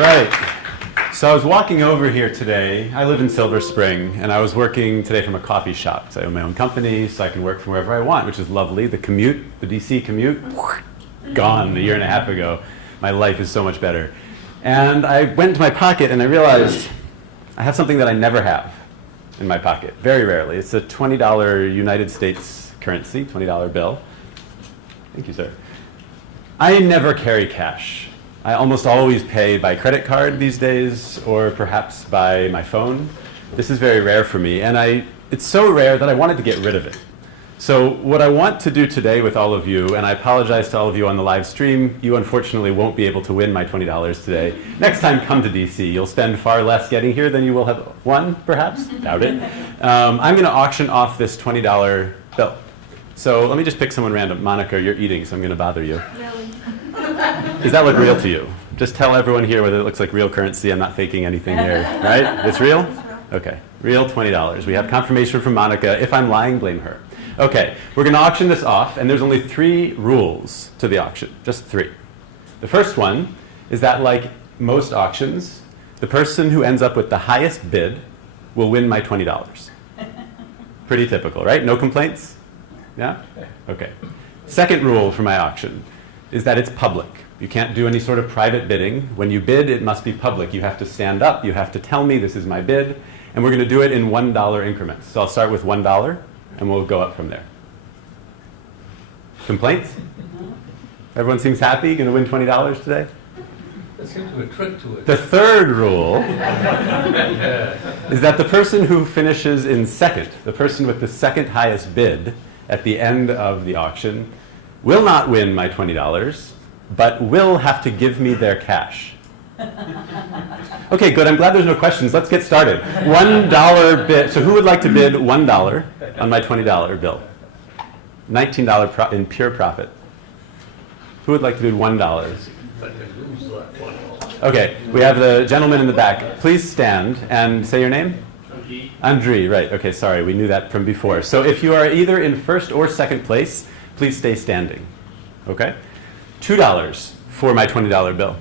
right. So I was walking over here today. I live in Silver Spring, and I was working today from a coffee shop. So I own my own company, so I can work from wherever I want, which is lovely. The commute, the DC commute, gone a year and a half ago. My life is so much better. And I went to my pocket, and I realized I have something that I never have in my pocket, very rarely. It's a $20 United States currency, $20 bill. Thank you, sir. I never carry cash. I almost always pay by credit card these days, or perhaps by my phone. This is very rare for me, and it's so rare that I wanted to get rid of it. So what I want to do today with all of you, and I apologize to all of you on the live stream, you unfortunately won't be able to win my $20 today. Next time, come to DC. You'll spend far less getting here than you will have won, perhaps. Doubt it. I'm going to auction off this $20 bill. So let me just pick someone random. Monica, you're eating, so I'm going to bother you. Really? Does that look real to you? Just tell everyone here whether it looks like real currency. I'm not faking anything here, right? It's real? Okay, real $20. We have confirmation from Monica. If I'm lying, blame her. Okay, we're going to auction this off, and there's only 3 rules to the auction, just 3. The first one is that, like most auctions, the person who ends up with the highest bid will win my $20. Pretty typical, right? No complaints? Yeah? Okay. Second rule for my auction is that it's public. You can't do any sort of private bidding. When you bid, it must be public. You have to stand up. You have to tell me this is my bid. And we're going to do it in $1 increments. So I'll start with $1, and we'll go up from there. Complaints? Everyone seems happy? Going to win $20 today? There seems to be a trick to it. The third rule is that the person who finishes in second, the person with the second highest bid at the end of the auction, will not win my $20, but will have to give me their cash. Okay, good. I'm glad there's no questions. Let's get started. $1 bid. So who would like to bid $1 on my $20 bill? $19 in pure profit. Who would like to bid $1? Okay, we have the gentleman in the back. Please stand and say your name. Andre, right. Okay, sorry. We knew that from before. So if you are either in first or second place, please stay standing. Okay? $2 for my $20 bill.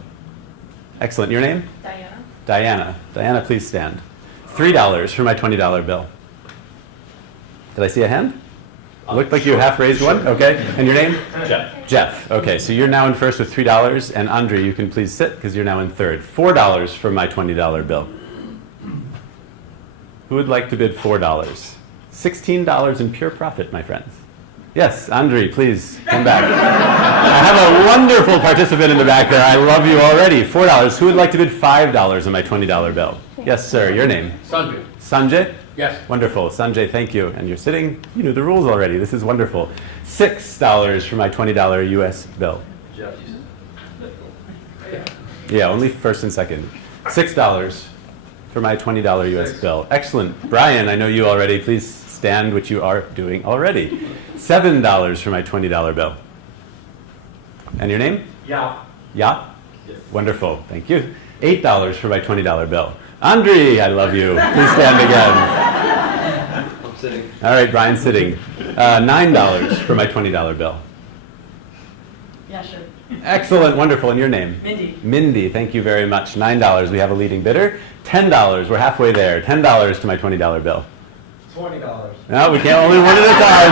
Excellent. Your name? Diana. Diana. Diana, please stand. $3 for my $20 bill. Did I see a hand? Looked like you half raised one. Okay. And your name? Jeff. Jeff. Okay, so you're now in first with $3. And Andre, you can please sit because you're now in third. $4 for my $20 bill. Who would like to bid $4? $16 in pure profit, my friends. Yes, Andre, please come back. I have a wonderful participant in the back there. I love you already. $4. Who would like to bid $5 on my $20 bill? Yes, sir. Your name? Sanjay. Sanjay? Yes. Wonderful. Sanjay, thank you. And you're sitting. You knew the rules already. This is wonderful. $6 for my $20 US bill. Jeff. Yeah, only first and second. $6 for my $20 US bill. Excellent. Brian, I know you already. Please stand, which you are doing already. $7 for my $20 bill. And your name? Yeah. Yeah? Yes. Wonderful. Thank you. $8 for my $20 bill. Andre, I love you. Please stand again. I'm sitting. All right, Brian's sitting. $9 for my $20 bill. Yeah, sure. Excellent. Wonderful. And your name? Mindy. Mindy, thank you very much. $9. We have a leading bidder. $10. We're halfway there. $10 to my $20 bill. $20. No, we can't, only one at a time.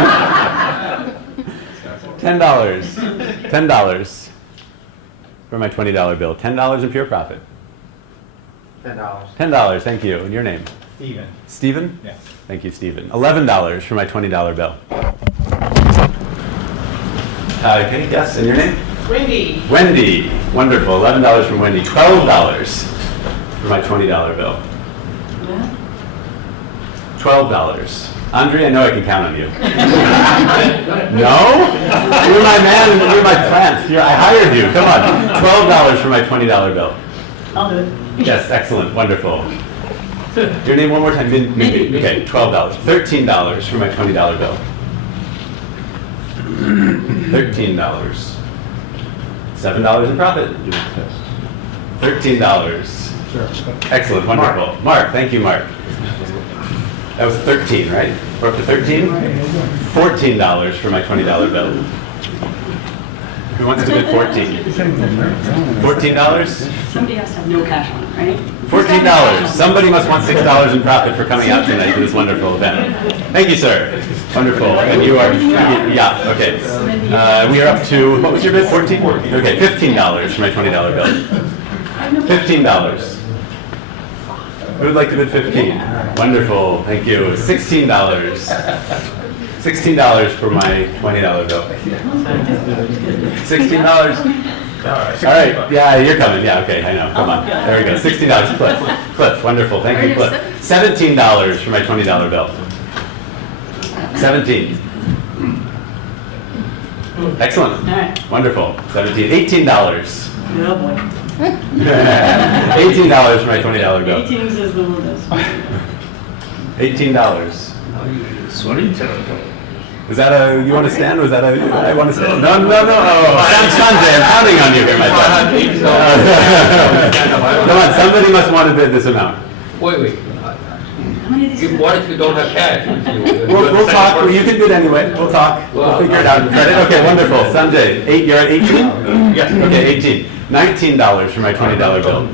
$10. $10 for my $20 bill. $10 in pure profit. $10. $10, thank you. And your name? Steven. Stephen? Yes. Thank you, Stephen. $11 for my $20 bill. Okay, yes, and your name? Wendy. Wendy. Wonderful. $11 from Wendy. $12 for my $20 bill. Yeah. $12. Andre, I know I can count on you. No? You're my man and you're my plant. I hired you. Come on. $12 for my $20 bill. I'll do it. Yes, excellent. Wonderful. Your name one more time. Mindy. Okay, $12. $13 for my $20 bill. $13. $7 in profit. $13. Excellent. Wonderful. Mark. Thank you, Mark. That was 13, right? We're up to 13? $14 for my $20 bill. Who wants to bid 14? $14? Somebody has to have no cash on it, right? $14. Somebody must want $6 in profit for coming out tonight to this wonderful event. Thank you, sir. Wonderful. And you are, yeah, okay. We are up to, what was your bid, 14? Okay, $15 for my $20 bill. $15. Who would like to bid 15? Wonderful, thank you. $16. $16 for my $20 bill. $16. All right, yeah, you're coming. Yeah, okay, I know. Come on. There we go. $16. Cliff, wonderful. Thank you, Cliff. $17 for my $20 bill. 17. Excellent. All right. Wonderful. 17. $18. Oh, boy. $18 for my $20 bill. 18 says the word is. $18. Sorry, Was that a, you want to stand? Was that a, I want to stand? No. Oh, I'm Sanjay. I'm counting on you here, my friend. Come on, somebody must want to bid this amount. Wait. How many of these? What if you don't have cash? We'll talk. Well, you can bid anyway. We'll talk. We'll figure it out. Credit. Okay, wonderful. Sanjay, you're at 18? Yes. Okay, 18. $19 for my $20 bill.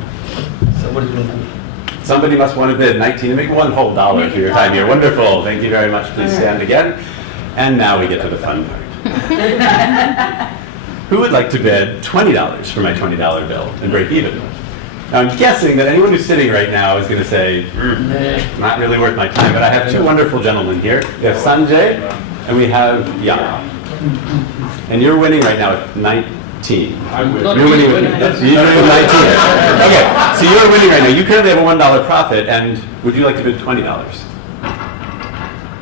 Somebody must want to bid 19 and make one whole dollar for your time here. Wonderful. Thank you very much. Please stand again. And now we get to the fun part. Who would like to bid $20 for my $20 bill and break even? Now I'm guessing that anyone who's sitting right now is going to say, not really worth my time, but I have two wonderful gentlemen here. We have Sanjay and we have Jan. And you're winning right now at 19. I'm You're winning with 19. Okay, so you're winning right now. You currently have a $1 profit, and would you like to bid $20?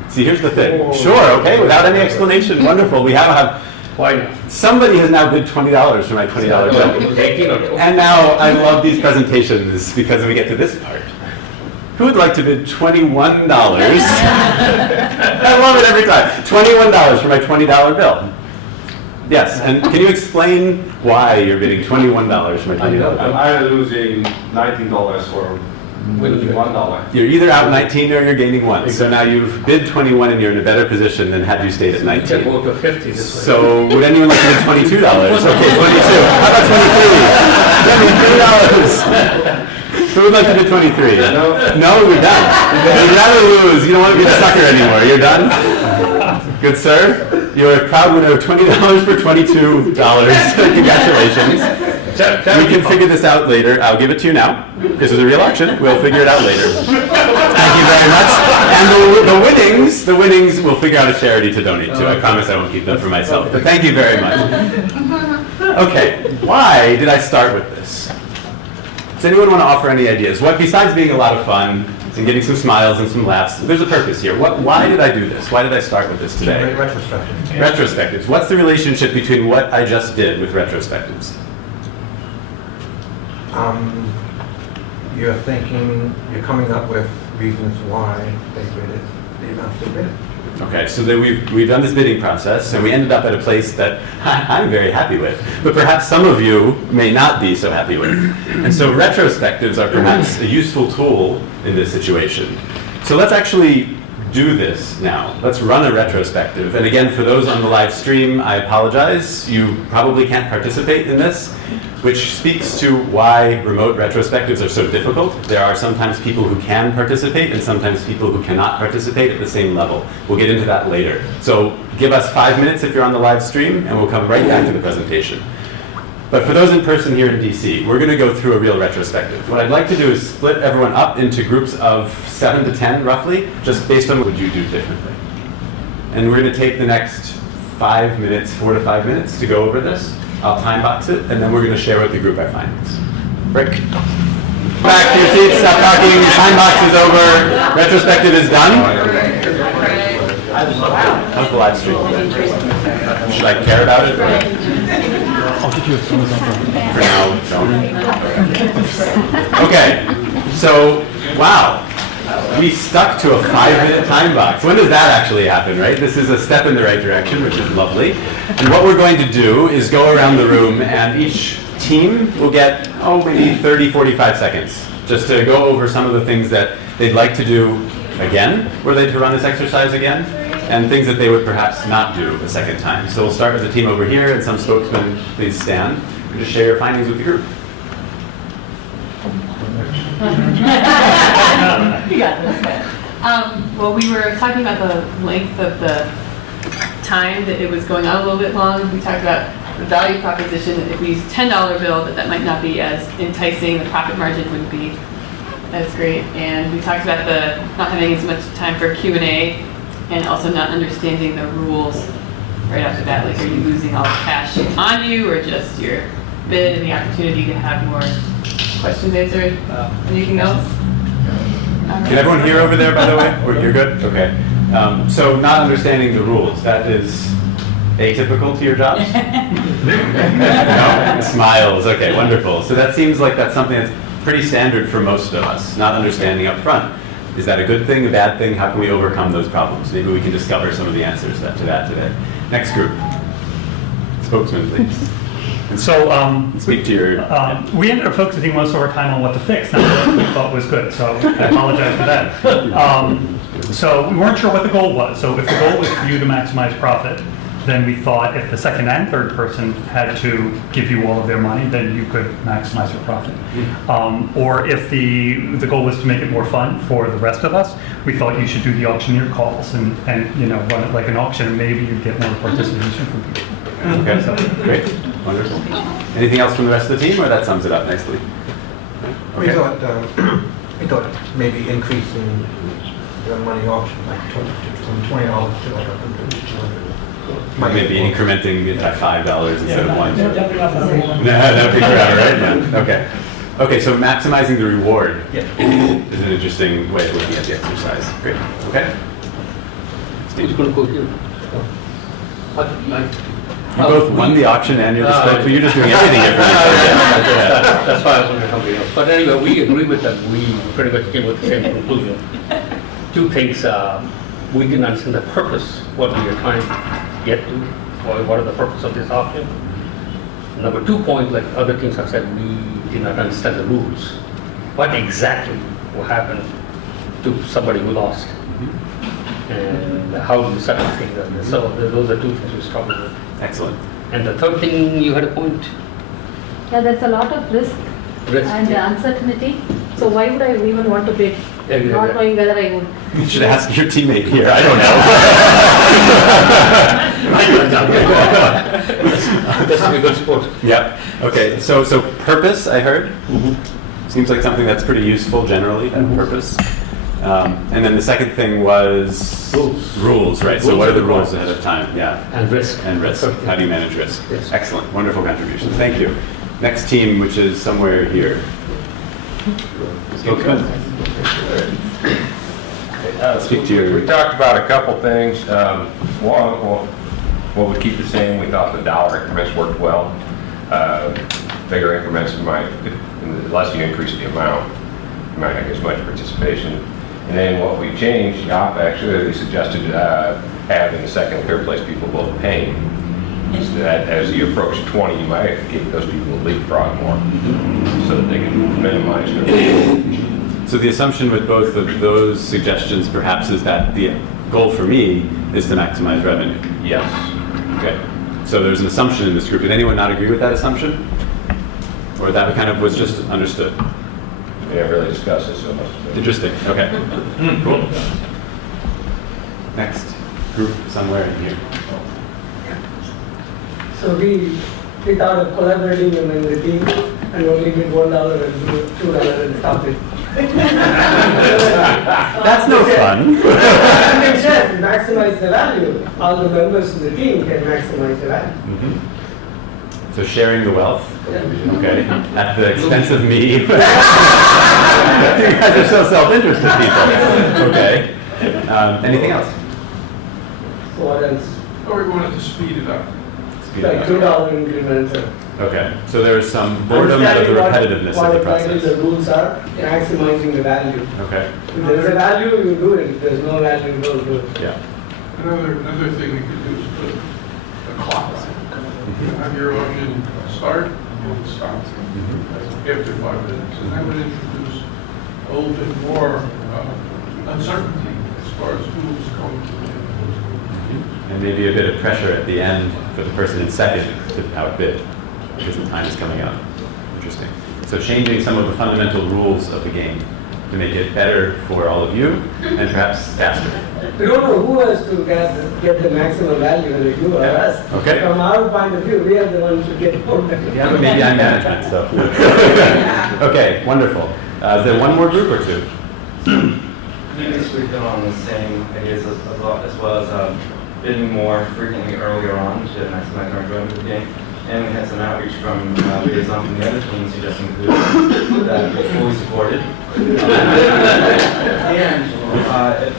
See, here's the thing. Sure, okay, without any explanation, wonderful. We have Why not? somebody has now bid $20 for my $20 bill. 18 or And now I love these presentations because we get to this part. Who would like to bid $21? I love it every time. $21 for my $20 bill. Yes, and can you explain why you're bidding $21 for my $20 bill? I'm either losing $19 or losing $1. You're either out 19 or you're gaining 1. So now you've bid 21 and you're in a better position than had you stayed at You can 19. go to 50 this way. So would anyone like to bid $22? Okay, 22. How about 23? $23. Who would like to bid 23? No, we're done. You'd rather lose. You don't want to be the sucker anymore. You're done? Good sir. You're a proud winner of $20 for $22. Congratulations. We can figure this out later. I'll give it to you now. This is a real auction. We'll figure it out later. Thank you very much. And the winnings, we'll figure out a charity to donate to. I promise I won't keep them for myself. But thank you very much. Okay, why did I start with this? Does anyone want to offer any ideas? What, besides being a lot of fun and getting some smiles and some laughs, there's a purpose here. Why did I do this? Why did I start with this today? Retrospective. Retrospectives. What's the relationship between what I just did with retrospectives? You're coming up with reasons why they bid it, the amount they bid it. Okay, so then we've done this bidding process, and we ended up at a place that I'm very happy with, but perhaps some of you may not be so happy with. And so retrospectives are perhaps a useful tool in this situation. So let's actually do this now. Let's run a retrospective. And again, for those on the live stream, I apologize. You probably can't participate in this, which speaks to why remote retrospectives are so difficult. There are sometimes people who can participate and sometimes people who cannot participate at the same level. We'll get into that later. So give us 5 minutes if you're on the live stream, and we'll come right back to the presentation. But for those in person here in DC, we're going to go through a real retrospective. What I'd like to do is split everyone up into groups of 7 to 10, roughly, just based on what would you do differently. And we're going to take the next 5 minutes, 4 to 5 minutes to go over this. I'll time box it, and then we're going to share with the group our findings. Break. Back to your seats, stop talking, time box is over, retrospective is done. How's the live stream? Should I care about it? Or? For now, don't. Okay, so, wow. We stuck to a 5-minute time box. When does that actually happen, right? This is a step in the right direction, which is lovely. And what we're going to do is go around the room, and each team will get, maybe 30, 45 seconds, just to go over some of the things that they'd like to do again. Were they to run this exercise again? and things that they would perhaps not do a second time. So we'll start with the team over here, and some spokesmen, please stand and just share your findings with the group. You got this. Well, we were talking about the length of the time that it was going on a little bit long. We talked about the value proposition, that if we use $10 bill, that might not be as enticing, the profit margin wouldn't be as great. And we talked about the not having as much time for Q&A and also not understanding the rules right off the bat. Like, are you losing all the cash on you or just your bid and the opportunity to have more questions answered? Anything else? Can everyone hear over there, by the way? You're good? Okay. So not understanding the rules, that is atypical to your jobs? No? Smiles, okay, wonderful. So that seems like that's something that's pretty standard for most of us, not understanding up front. Is that a good thing, a bad thing? How can we overcome those problems? Maybe we can discover some of the answers to that today. Next group. Spokesman, please. So Speak to your... we ended up focusing most of our time on what to fix, not what we thought was good. So I apologize for that. So we weren't sure what the goal was. So if the goal was for you to maximize profit, then we thought if the second and third person had to give you all of their money, then you could maximize your profit. Or if the goal was to make it more fun for the rest of us, we thought you should do the auctioneer calls and run it like an auction, and maybe you'd get more participation from people. Okay, great, wonderful. Anything else from the rest of the team, or that sums it up nicely? We thought maybe increasing the money auction, like from $20 to like $100. Maybe incrementing it by $5 instead of $1. No jumping off the table. No, no, figure out, right? Yeah. Okay. Okay, so maximizing the reward is an interesting way of looking at the exercise. Great. Okay. Who's going to go here? You both won the auction and you're the spokesman. You're just doing everything here for me. That's why I was wondering something else. But anyway, we agree with that. We pretty much came with the same conclusion. Two things. We didn't understand the purpose, what we are trying to get to, or what are the purpose of this auction. Number 2 point, like other things have said, we did not understand the rules. What exactly will happen to somebody who lost? And how do you set up things? And so those are 2 things we struggle with. Excellent. And the third thing, you had a point? Yeah, there's a lot of risk and uncertainty. So why would I even want to bid? Not knowing whether I would. You should ask your teammate here. I don't know. That's a good sport. Yep. Okay. So purpose, I heard. Seems like something that's pretty useful generally. That purpose. And then the second thing was rules, right? So what are the rules ahead of time? Yeah. And risk. And risk. How do you manage risk? Yes. Excellent. Wonderful contribution. Thank you. Next team, which is somewhere here. Spokesman. Speak to your... We talked about a couple things. One, what would keep the same, we thought the dollar increments worked well. Bigger increments might, unless you increase the amount, you might not get as much participation. And then what we changed, actually suggested having the second and third place people both paying. So that as you approach 20, you might give those people a leapfrog more so that they can minimize their So the assumption with both of those suggestions perhaps is that the goal for me is to maximize revenue. Yes. Okay. So there's an assumption in this group. Did anyone not agree with that assumption? Or that kind of was just understood? We haven't really discussed it so much. Interesting. Okay. Cool. Next group somewhere in here. So we thought of collaborating among the team and only give $1 and do $2 and stop it. That's no fun. It says maximize the value. All the members of the team can maximize the value. So sharing the wealth, okay, at the expense of me. You guys are so self-interested people. Okay. Anything else? So what else? Or we wanted to speed it up. Speed it Like up. $2 increments. Okay. So there's some boredom out of the repetitiveness of the What process. the rules are, maximizing the value. Okay. If there's a value, you do it. If there's no value, you don't do it. Yeah. Another thing we could do is put a clock on it. Have your auction start and stop after 5 minutes. And that would introduce a little bit more uncertainty as far as who's going to win. and maybe a bit of pressure at the end for the person in second to outbid because the time is coming up. Interesting. So changing some of the fundamental rules of the game to make it better for all of you and perhaps faster. We don't know who has to get the maximum value, whether you or us. Okay. From our point of view, we are the ones who get more. Yeah, but maybe I'm management, so. Okay, wonderful. Is there one more group or two? Previously, we've been on the same ideas as well as bidding more frequently earlier on to maximize our enjoyment of the game. And we had some outreach from liaison from the other teams who just included that we fully supported. And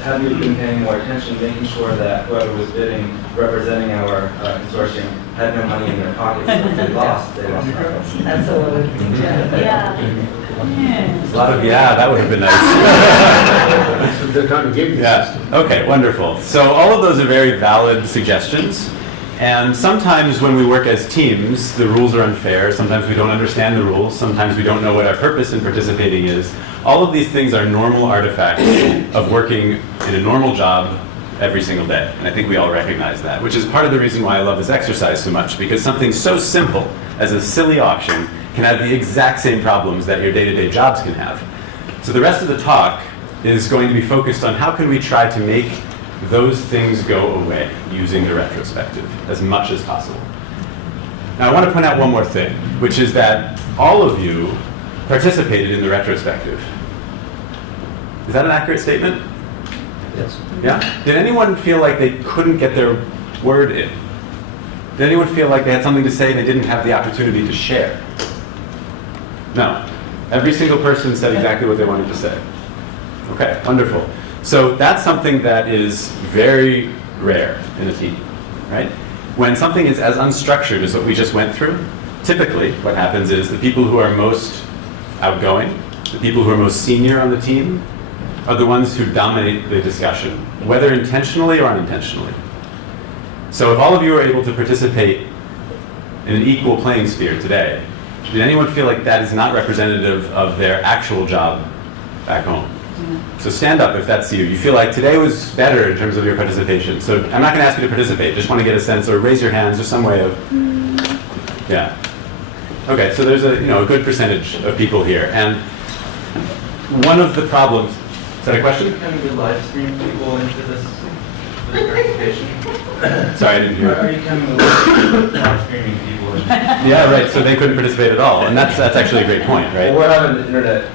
have we been paying more attention, making sure that whoever was bidding, representing our consortium, had no money in their pockets. If they lost nothing. That's the one. A lot of, yeah, that would have been nice. The kind of game Yeah, okay, wonderful. So all of those are very valid suggestions. And sometimes when we work as teams, the rules are unfair. Sometimes we don't understand the rules. Sometimes we don't know what our purpose in participating is. All of these things are normal artifacts of working in a normal job every single day. And I think we all recognize that, which is part of the reason why I love this exercise so much, because something so simple as a silly auction can have the exact same problems that your day-to-day jobs can have. So the rest of the talk is going to be focused on how can we try to make those things go away using the retrospective as much as possible. Now I want to point out one more thing, which is that all of you participated in the retrospective. Is that an accurate statement? Yes. Yeah? Did anyone feel like they couldn't get their word in? Did anyone feel like they had something to say and they didn't have the opportunity to share? No. Every single person said exactly what they wanted to say. Okay, wonderful. So that's something that is very rare in a team, right? When something is as unstructured as what we just went through, typically what happens is the people who are most outgoing, the people who are most senior on the team, are the ones who dominate the discussion, whether intentionally or unintentionally. So if all of you are able to participate in an equal playing sphere today, did anyone feel like that is not representative of their actual job back home? So stand up if that's you. You feel like today was better in terms of your participation. So I'm not going to ask you to participate. Just want to get a sense, or raise your hands, or some way of, yeah. Okay, so there's a good percentage of people here, and one of the problems. Is that a question? Can we live stream people into this verification? Sorry, I didn't hear. Are you kind of live streaming people into Yeah, right. So they couldn't participate at all, and that's actually a great point, right? We're having internet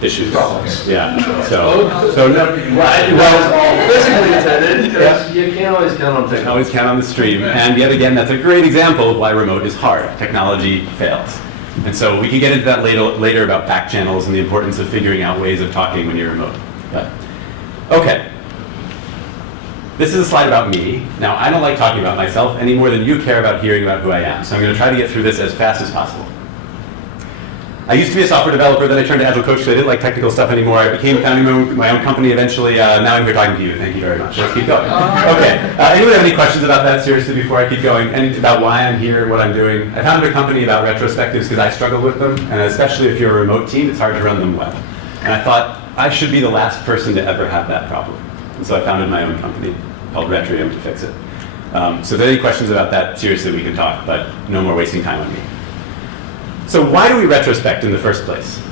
Issues. problems. Yeah. So no. Well, physically attended, Yeah. you can't always count on technology. Always count on the stream. And yet again, that's a great example of why remote is hard. Technology fails. And so we can get into that later about back channels and the importance of figuring out ways of talking when you're remote. But, okay. This is a slide about me. Now, I don't like talking about myself any more than you care about hearing about who I am. So I'm going to try to get through this as fast as possible. I used to be a software developer, then I turned to Agile coach because I didn't like technical stuff anymore. I became founding my own company eventually. Now I'm here talking to you. Thank you very much. Let's keep going. Okay. Anyone have any questions about that seriously before I keep going? And about why I'm here, what I'm doing? I founded a company about retrospectives because I struggle with them. And especially if you're a remote team, it's hard to run them well. And I thought I should be the last person to ever have that problem. And so I founded my own company called Retrium to fix it. So if there are any questions about that, seriously, we can talk, but no more wasting time on me. So why do we retrospect in the first place?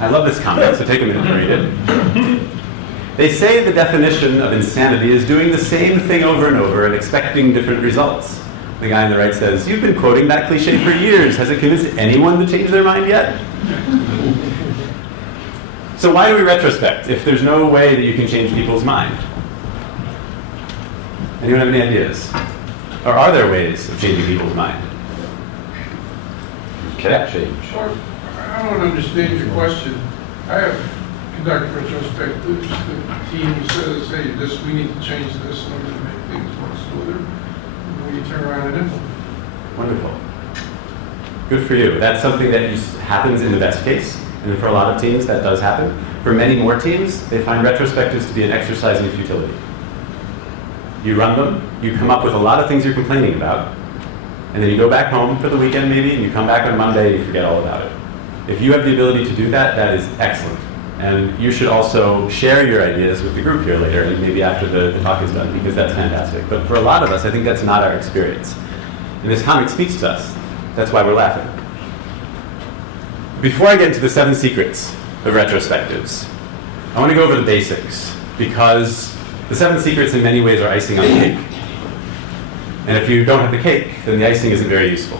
I love this comment, so take a minute to read it. They say the definition of insanity is doing the same thing over and over and expecting different results. The guy on the right says, you've been quoting that cliche for years. Has it convinced anyone to change their mind yet? So why do we retrospect if there's no way that you can change people's mind? Anyone have any ideas? Or are there ways of changing people's mind? Can change. I don't understand your question. I have conducted retrospectives. The team says, hey, we need to change this in order to make things more smoother. And we turn around and implement. Wonderful. Good for you. That's something that happens in the best case. And for a lot of teams, that does happen. For many more teams, they find retrospectives to be an exercise in futility. You run them, you come up with a lot of things you're complaining about, and then you go back home for the weekend maybe, and you come back on Monday and you forget all about it. If you have the ability to do that, that is excellent. And you should also share your ideas with the group here later, and maybe after the talk is done, because that's fantastic. But for a lot of us, I think that's not our experience. And this comic speaks to us. That's why we're laughing. Before I get into the 7 secrets of retrospectives, I want to go over the basics, because the 7 secrets in many ways are icing on the cake. And if you don't have the cake, then the icing isn't very useful.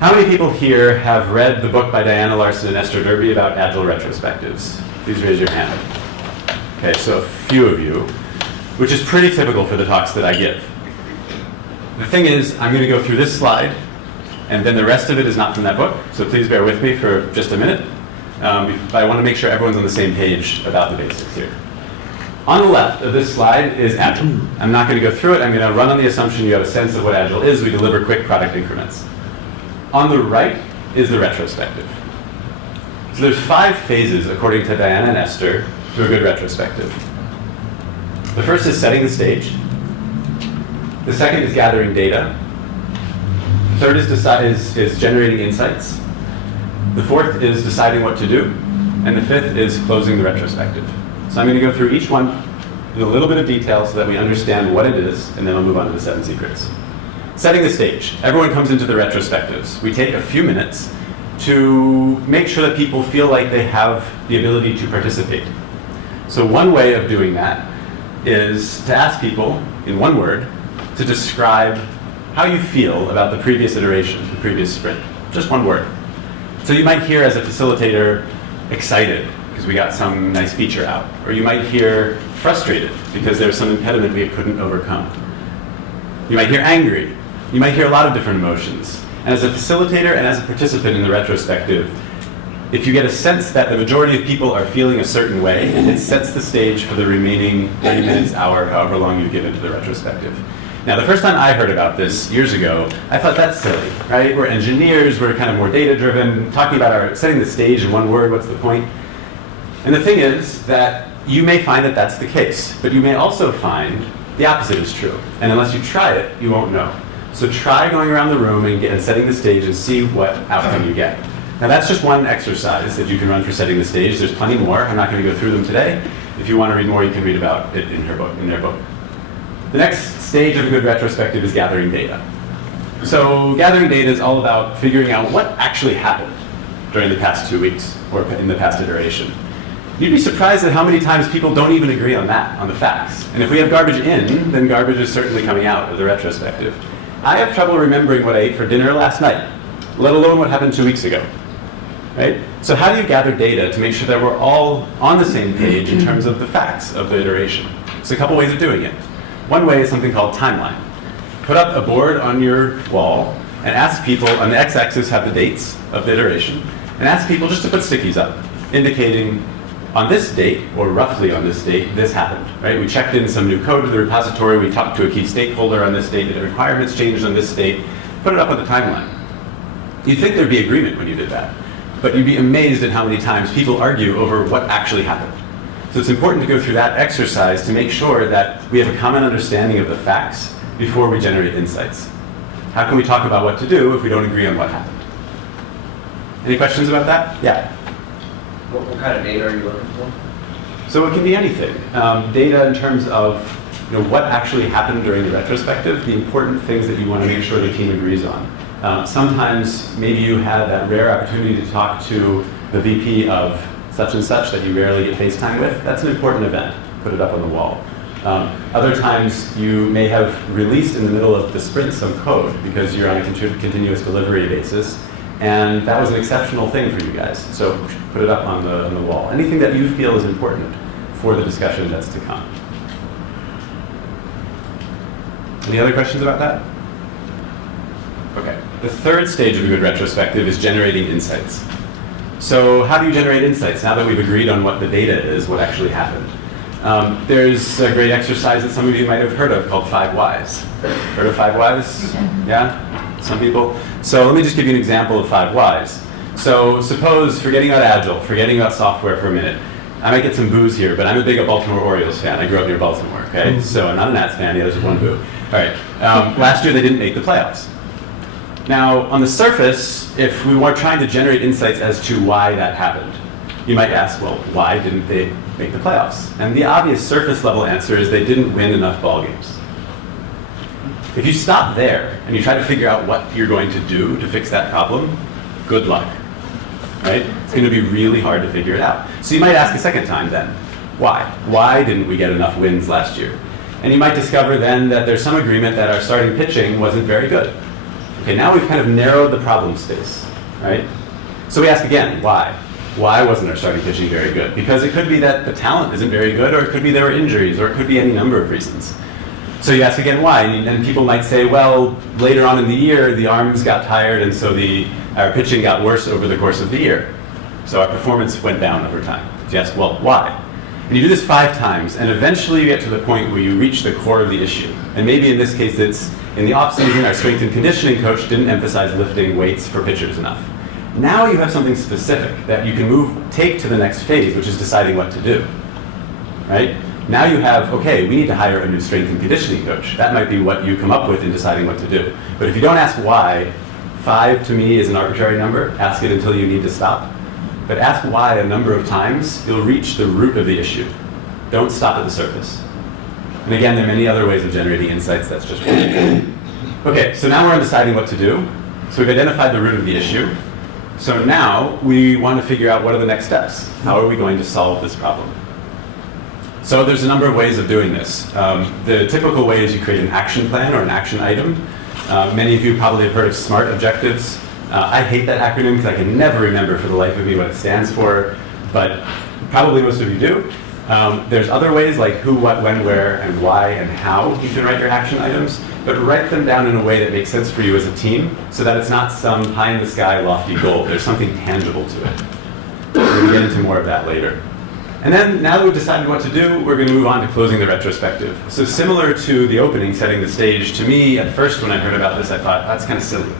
How many people here have read the book by Diana Larson and Esther Derby about Agile retrospectives? Please raise your hand. Okay, so a few of you, which is pretty typical for the talks that I give. The thing is, I'm going to go through this slide, and then the rest of it is not from that book, so please bear with me for just a minute. But I want to make sure everyone's on the same page about the basics here. On the left of this slide is Agile. I'm not going to go through it. I'm going to run on the assumption you have a sense of what Agile is. We deliver quick product increments. On the right is the retrospective. So there's 5 phases, according to Diana and Esther, to a good retrospective. The first is setting the stage. The second is gathering data. The third is generating insights. The fourth is deciding what to do. And the fifth is closing the retrospective. So I'm going to go through each one with a little bit of detail so that we understand what it is, and then I'll move on to the 7 secrets. Setting the stage. Everyone comes into the retrospectives. We take a few minutes to make sure that people feel like they have the ability to participate. So one way of doing that is to ask people, in one word, to describe how you feel about the previous iteration, the previous sprint. Just one word. So you might hear as a facilitator, excited, because we got some nice feature out. Or you might hear frustrated, because there's some impediment we couldn't overcome. You might hear angry. You might hear a lot of different emotions. And as a facilitator and as a participant in the retrospective, if you get a sense that the majority of people are feeling a certain way, it sets the stage for the remaining 30 minutes, hour, however long you give into the retrospective. Now, the first time I heard about this years ago, I thought that's silly, right? We're engineers, we're kind of more data-driven, talking about setting the stage in one word, what's the point? And the thing is that you may find that that's the case, but you may also find the opposite is true. And unless you try it, you won't know. So try going around the room and setting the stage and see what outcome you get. Now that's just one exercise that you can run for setting the stage. There's plenty more. I'm not going to go through them today. If you want to read more, you can read about it in their book. The next stage of a good retrospective is gathering data. So gathering data is all about figuring out what actually happened during the past 2 weeks or in the past iteration. You'd be surprised at how many times people don't even agree on that, on the facts. And if we have garbage in, then garbage is certainly coming out of the retrospective. I have trouble remembering what I ate for dinner last night, let alone what happened 2 weeks ago, right? So how do you gather data to make sure that we're all on the same page in terms of the facts of the iteration? There's a couple ways of doing it. One way is something called timeline. Put up a board on your wall and ask people, on the x-axis have the dates of the iteration, and ask people just to put stickies up, indicating on this date, or roughly on this date, this happened, right? We checked in some new code to the repository, we talked to a key stakeholder on this date, the requirements changed on this date, put it up on the timeline. You'd think there'd be agreement when you did that, but you'd be amazed at how many times people argue over what actually happened. So it's important to go through that exercise to make sure that we have a common understanding of the facts before we generate insights. How can we talk about what to do if we don't agree on what happened? Any questions about that? Yeah. What kind of data are you looking for? So it can be anything. Data in terms of what actually happened during the retrospective, the important things that you want to make sure the team agrees on. Sometimes maybe you had that rare opportunity to talk to the VP of such and such that you rarely get FaceTime with. That's an important event. Put it up on the wall. Other times you may have released in the middle of the sprint some code because you're on a continuous delivery basis. And that was an exceptional thing for you guys. So put it up on the wall. Anything that you feel is important for the discussion that's to come. Any other questions about that? Okay. The third stage of a good retrospective is generating insights. So how do you generate insights now that we've agreed on what the data is, what actually happened? There's a great exercise that some of you might have heard of called 5 Whys. Heard of 5 Whys? Yeah? Some people? So let me just give you an example of 5 Whys. So suppose, forgetting about Agile, forgetting about software for a minute, I might get some boos here, but I'm a big Baltimore Orioles fan. I grew up near Baltimore, okay? So I'm not a Nats fan, yeah, there's just one boo. All right, last year they didn't make the playoffs. Now, on the surface, if we were trying to generate insights as to why that happened, You might ask, well, why didn't they make the playoffs? And the obvious surface level answer is they didn't win enough ball games. If you stop there and you try to figure out what you're going to do to fix that problem, good luck, right? It's going to be really hard to figure it out. So you might ask a second time then, why? Why didn't we get enough wins last year? And you might discover then that there's some agreement that our starting pitching wasn't very good. Okay, now we've kind of narrowed the problem space, right? So we ask again, why? Why wasn't our starting pitching very good? Because it could be that the talent isn't very good, or it could be there were injuries, or it could be any number of reasons. So you ask again why, and people might say, well, later on in the year, the arms got tired, and so our pitching got worse over the course of the year. So our performance went down over time. So you ask, well, why? And you do this 5 times, and eventually you get to the point where you reach the core of the issue. And maybe in this case, it's in the off-season, our strength and conditioning coach didn't emphasize lifting weights for pitchers enough. Now you have something specific that you can take to the next phase, which is deciding what to do, right? Now you have, okay, we need to hire a new strength and conditioning coach. That might be what you come up with in deciding what to do. But if you don't ask why, 5 to me is an arbitrary number. Ask it until you need to stop. But ask why a number of times, you'll reach the root of the issue. Don't stop at the surface. And again, there are many other ways of generating insights. That's just one. Okay, so now we're on deciding what to do. So we've identified the root of the issue. So now we want to figure out what are the next steps. How are we going to solve this problem? So there's a number of ways of doing this. The typical way is you create an action plan or an action item. Many of you probably have heard of SMART objectives. I hate that acronym because I can never remember for the life of me what it stands for, but probably most of you do. There's other ways like who, what, when, where, and why, and how you can write your action items, but write them down in a way that makes sense for you as a team so that it's not some pie-in-the-sky lofty goal. There's something tangible to it. We're going to get into more of that later. And then, now that we've decided what to do, we're going to move on to closing the retrospective. So similar to the opening, setting the stage, to me, at first when I heard about this, I thought, that's kind of silly.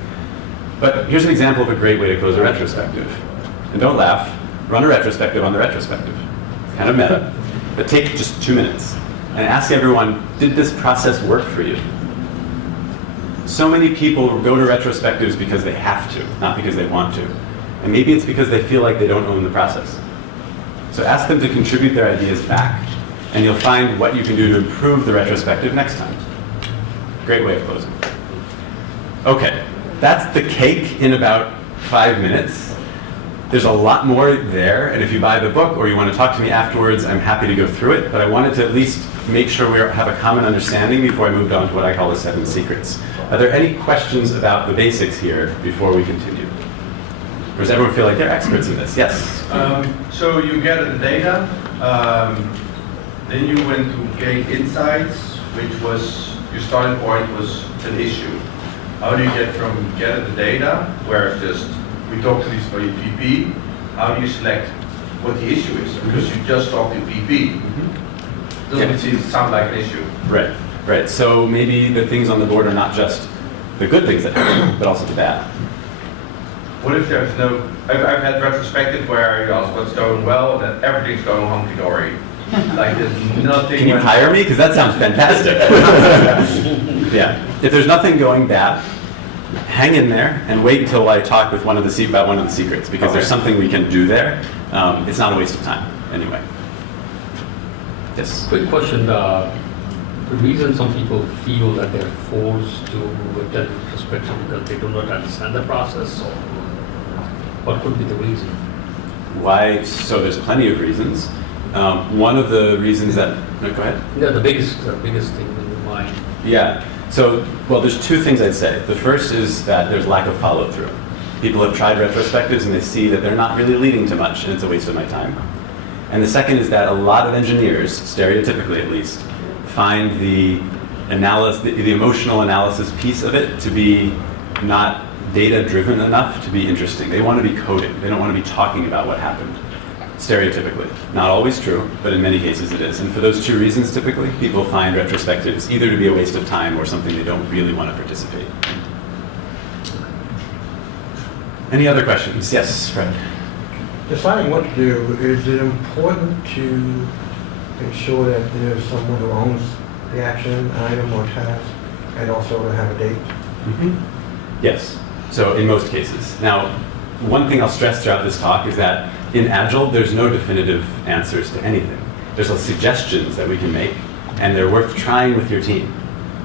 But here's an example of a great way to close a retrospective. And don't laugh, run a retrospective on the retrospective. Kind of meta. But take just 2 minutes and ask everyone, did this process work for you? So many people go to retrospectives because they have to, not because they want to. And maybe it's because they feel like they don't own the process. So ask them to contribute their ideas back, and you'll find what you can do to improve the retrospective next time. Great way of closing. Okay, that's the cake in about 5 minutes. There's a lot more there, and if you buy the book or you want to talk to me afterwards, I'm happy to go through it, but I wanted to at least make sure we have a common understanding before I moved on to what I call the 7 secrets. Are there any questions about the basics here before we continue? Or does everyone feel like they're experts in this? Yes? So you gathered the data, then you went to gain insights, which was, your starting point was an issue. How do you get from gather the data, where it's just, we talk to these VP, how do you select what the issue is? Because you just talked to VP. Doesn't sound like an issue. Right, right. So maybe the things on the board are not just the good things that happen, but also the bad. What if there's no, I've had retrospective where you ask what's going well, and then everything's going hunky-dory. Like there's nothing. Can you hire me? Because that sounds fantastic. Yeah. If there's nothing going bad, hang in there and wait until I talk with about one of the secrets, because there's something we can do there. It's not a waste of time, anyway. Yes? Quick question. The reason some people feel that they're forced to attend retrospective because they do not understand the process, or what could be the reason? Why? So there's plenty of reasons. One of the reasons that, no, go ahead. Yeah, the biggest thing in your mind. Yeah. So, well, there's 2 things I'd say. The first is that there's lack of follow-through. People have tried retrospectives and they see that they're not really leading to much, and it's a waste of my time. And the second is that a lot of engineers, stereotypically at least, find the emotional analysis piece of it to be not data-driven enough to be interesting. They want to be coding. They don't want to be talking about what happened, stereotypically. Not always true, but in many cases it is. And for those 2 reasons, typically, people find retrospectives either to be a waste of time or something they don't really want to participate in. Any other questions? Yes, Fred. Deciding what to do, is it important to ensure that there's someone who owns the action item or task, and also to have a date? Yes. So in most cases. Now, one thing I'll stress throughout this talk is that in Agile, there's no definitive answers to anything. There's suggestions that we can make, and they're worth trying with your team.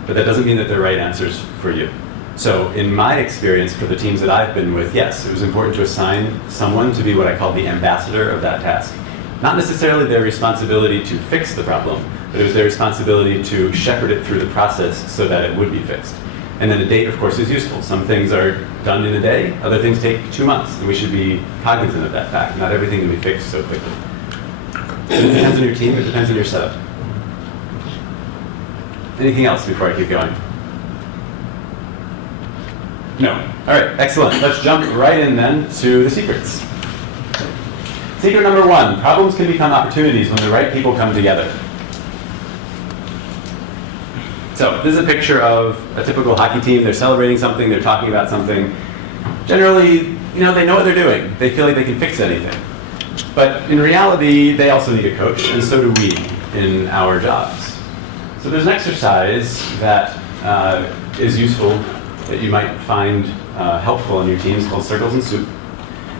But that doesn't mean that they're right answers for you. So in my experience for the teams that I've been with, yes, it was important to assign someone to be what I call the ambassador of that task. Not necessarily their responsibility to fix the problem, but it was their responsibility to shepherd it through the process so that it would be fixed. And then a date, of course, is useful. Some things are done in a day, other things take 2 months, and we should be cognizant of that fact. Not everything can be fixed so quickly. It depends on your team, it depends on your setup. Anything else before I keep going? No. All right, excellent. Let's jump right in then to the secrets. Secret number 1, problems can become opportunities when the right people come together. So this is a picture of a typical hockey team. They're celebrating something, they're talking about something. Generally, they know what they're doing. They feel like they can fix anything. But in reality, they also need a coach, and so do we in our jobs. So there's an exercise that is useful that you might find helpful in your teams called Circles and Soup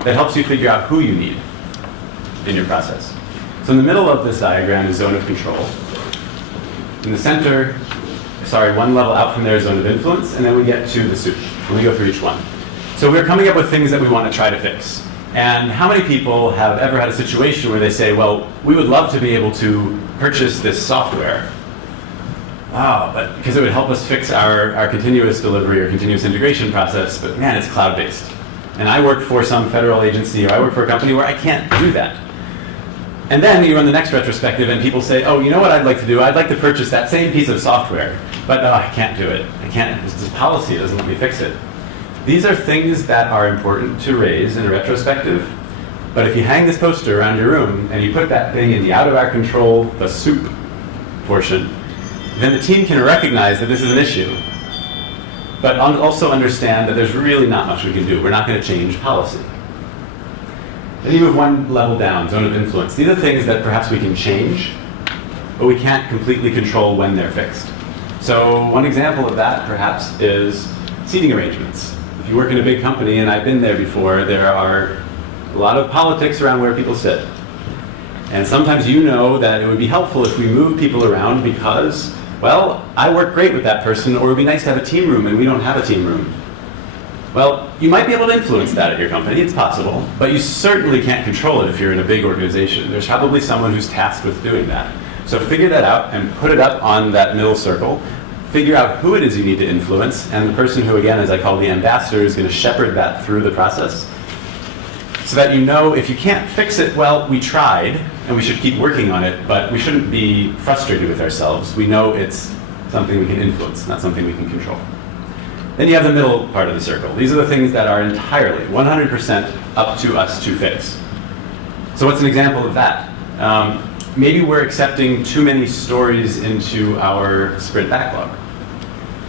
that helps you figure out who you need in your process. So in the middle of this diagram is zone of control. In the center, one level out from there is zone of influence, and then we get to the soup. Let me go through each one. So we're coming up with things that we want to try to fix. And how many people have ever had a situation where they say, well, we would love to be able to purchase this software, but because it would help us fix our continuous delivery or continuous integration process, but man, it's cloud-based. And I work for some federal agency, or I work for a company where I can't do that. And then you run the next retrospective and people say, oh, you know what I'd like to do? I'd like to purchase that same piece of software, but I can't do it. I can't, this policy doesn't let me fix it. These are things that are important to raise in a retrospective, but if you hang this poster around your room and you put that thing in the out of our control, the soup portion, then the team can recognize that this is an issue, but also understand that there's really not much we can do. We're not going to change policy. Then you move one level down, zone of influence. These are things that perhaps we can change, but we can't completely control when they're fixed. So one example of that, perhaps, is seating arrangements. If you work in a big company, and I've been there before, there are a lot of politics around where people sit. And sometimes you know that it would be helpful if we move people around because, well, I work great with that person, or it would be nice to have a team room, and we don't have a team room. Well, you might be able to influence that at your company, it's possible, but you certainly can't control it if you're in a big organization. There's probably someone who's tasked with doing that. So figure that out and put it up on that middle circle. Figure out who it is you need to influence, and the person who, again, as I call the ambassador, is going to shepherd that through the process. So that you know if you can't fix it, well, we tried, and we should keep working on it, but we shouldn't be frustrated with ourselves. We know it's something we can influence, not something we can control. Then you have the middle part of the circle. These are the things that are entirely, 100% up to us to fix. So what's an example of that? Maybe we're accepting too many stories into our sprint backlog.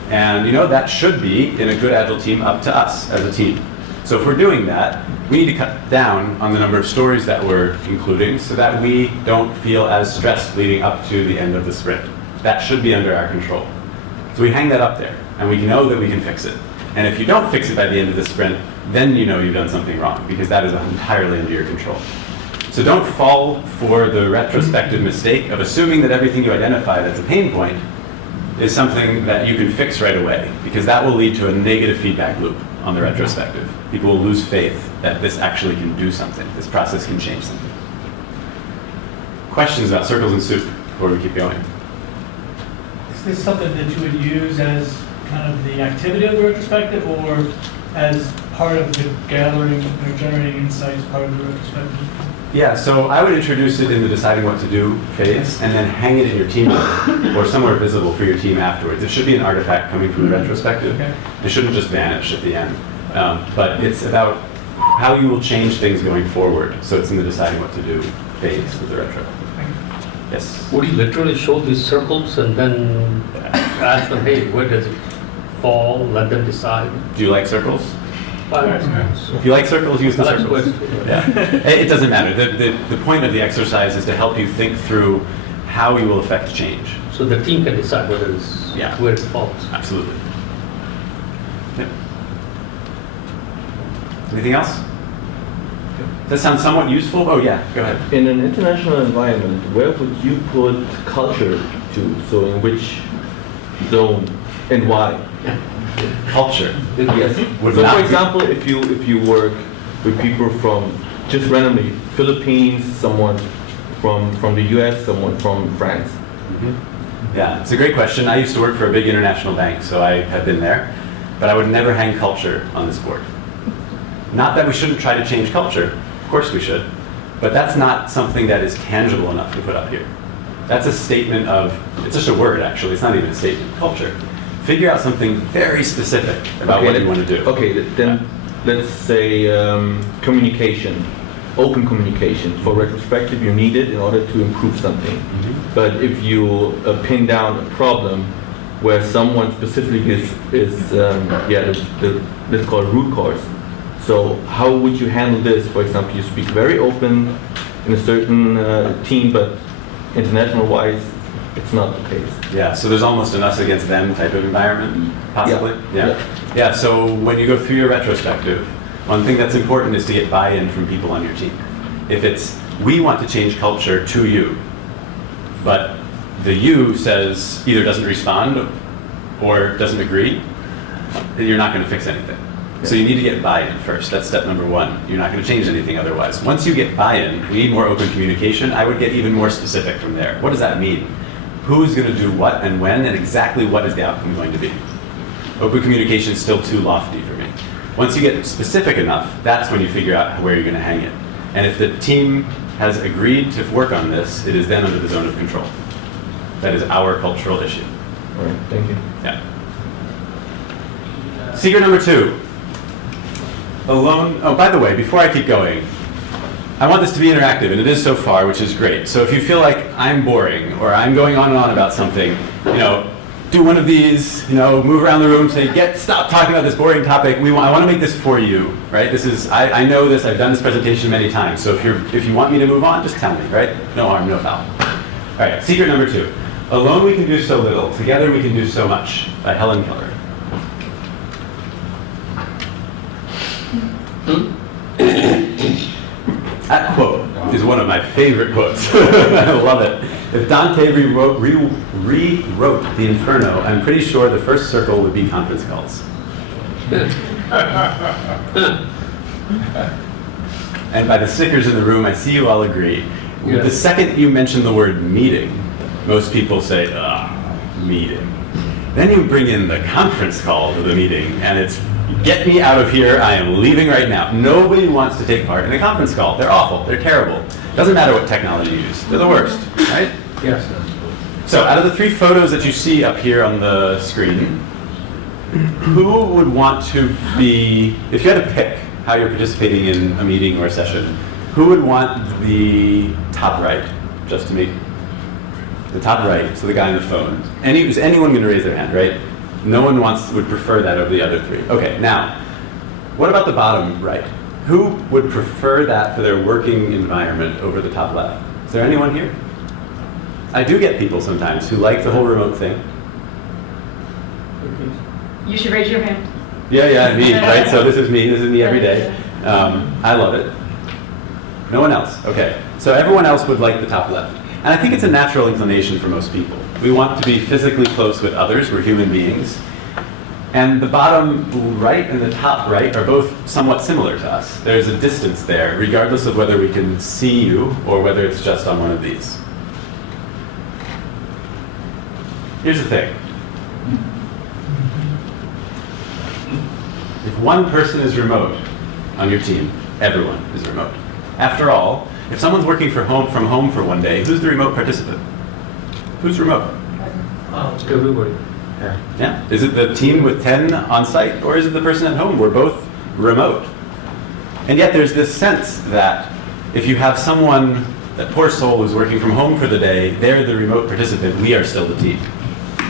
And that should be, in a good Agile team, up to us as a team. So if we're doing that, we need to cut down on the number of stories that we're including so that we don't feel as stressed leading up to the end of the sprint. That should be under our control. So we hang that up there, and we know that we can fix it. And if you don't fix it by the end of the sprint, then you know you've done something wrong, because that is entirely under your control. So don't fall for the retrospective mistake of assuming that everything you identify that's a pain point is something that you can fix right away, because that will lead to a negative feedback loop on the retrospective. People will lose faith that this actually can do something, this process can change something. Questions about circles and soup before we keep going? Is this something that you would use as kind of the activity of the retrospective, or as part of the gathering or generating insights part of the retrospective? Yeah, so I would introduce it in the deciding what to do phase, and then hang it in your team book or somewhere visible for your team afterwards. It should be an artifact coming from the retrospective. Okay. It shouldn't just vanish at the end. But it's about how you will change things going forward. So it's in the deciding what to do phase of the retro. Yes? Would you literally show these circles and then ask them, hey, where does it fall? Let them decide. Do you like circles? Yes. If you like circles, use the I like circles. squares. Yeah. It doesn't matter. The point of the exercise is to help you think through how you will affect change. So the team can decide whether it's where it falls. Absolutely. Yep. Anything else? Does that sound somewhat useful? Oh yeah, go ahead. In an international environment, where would you put culture to? So in which zone and why? Culture. Yes. Would So not for be- example, if you work with people from, just randomly, Philippines, someone from the US, someone from France. Yeah, it's a great question. I used to work for a big international bank, so I have been there. But I would never hang culture on this board. Not that we shouldn't try to change culture. Of course we should. But that's not something that is tangible enough to put up here. That's a statement of, it's just a word actually, it's not even a statement, culture. Figure out something very specific about what you want to do. Okay, then let's say communication, open communication. For retrospective, you need it in order to improve something. But if you pin down a problem where someone specifically let's call it root cause. So how would you handle this? For example, you speak very open in a certain team, but international-wise, it's not the case. Yeah, so there's almost an us against them type of environment, possibly? Yeah, so when you go through your retrospective, one thing that's important is to get buy-in from people on your team. If it's, we want to change culture to you, but the you says either doesn't respond or doesn't agree, then you're not going to fix anything. So you need to get buy-in first. That's step number one. You're not going to change anything otherwise. Once you get buy-in, we need more open communication. I would get even more specific from there. What does that mean? Who's going to do what and when, and exactly what is the outcome going to be? Open communication is still too lofty for me. Once you get specific enough, that's when you figure out where you're going to hang it. And if the team has agreed to work on this, it is then under the zone of control. That is our cultural issue. All right, thank you. Yeah. Secret number 2. Alone. Oh, by the way, before I keep going, I want this to be interactive, and it is so far, which is great. So if you feel like I'm boring or I'm going on and on about something, do one of these, move around the room, say, stop talking about this boring topic. I want to make this for you, right? This is, I know this, I've done this presentation many times. So if you want me to move on, just tell me, right? No harm, no foul. All right, secret number 2. Alone we can do so little, together we can do so much, by Helen Keller. That quote is one of my favorite quotes. I love it. If Dante rewrote the Inferno, I'm pretty sure the first circle would be conference calls. And by the stickers in the room, I see you all agree. Yeah. The second you mention the word meeting, most people say, meeting. Then you bring in the conference call to the meeting, and it's, get me out of here, I am leaving right now. Nobody wants to take part in a conference call. They're awful, they're terrible. Doesn't matter what technology you use, they're the worst, right? Yes. So out of the 3 photos that you see up here on the screen, who would want to be, if you had to pick how you're participating in a meeting or a session, who would want the top right, just to make the top right, so the guy on the phone. Is anyone going to raise their hand, right? No one would prefer that over the other 3. Okay, now, what about the bottom right? Who would prefer that for their working environment over the top left? Is there anyone here? I do get people sometimes who like the whole remote thing. You should raise your hand. Yeah, me, right? So this is me every day. I love it. No one else, okay. So everyone else would like the top left. And I think it's a natural inclination for most people. We want to be physically close with others, we're human beings. And the bottom right and the top right are both somewhat similar to us. There's a distance there, regardless of whether we can see you or whether it's just on one of these. Here's the thing. If one person is remote on your team, everyone is remote. After all, if someone's working from home for one day, who's the remote participant? Who's remote? Everybody. Yeah. Is it the team with 10 on site, or is it the person at home? We're both remote. And yet there's this sense that if you have someone, that poor soul who's working from home for the day, they're the remote participant, we are still the team.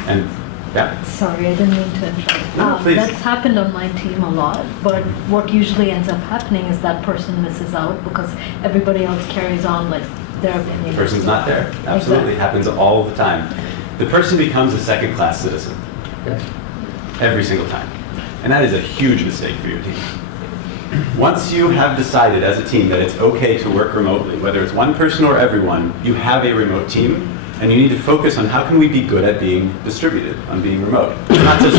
And yeah. Sorry, I didn't mean to interrupt. No, please. That's happened on my team a lot, but what usually ends up happening is that person misses out because everybody else carries on with their opinion. The person's not there. Absolutely. Exactly. Happens all the time. The person becomes a second-class citizen. Yes. Every single time. And that is a huge mistake for your team. Once you have decided as a team that it's okay to work remotely, whether it's one person or everyone, you have a remote team, and you need to focus on how can we be good at being distributed, on being remote. It's not just,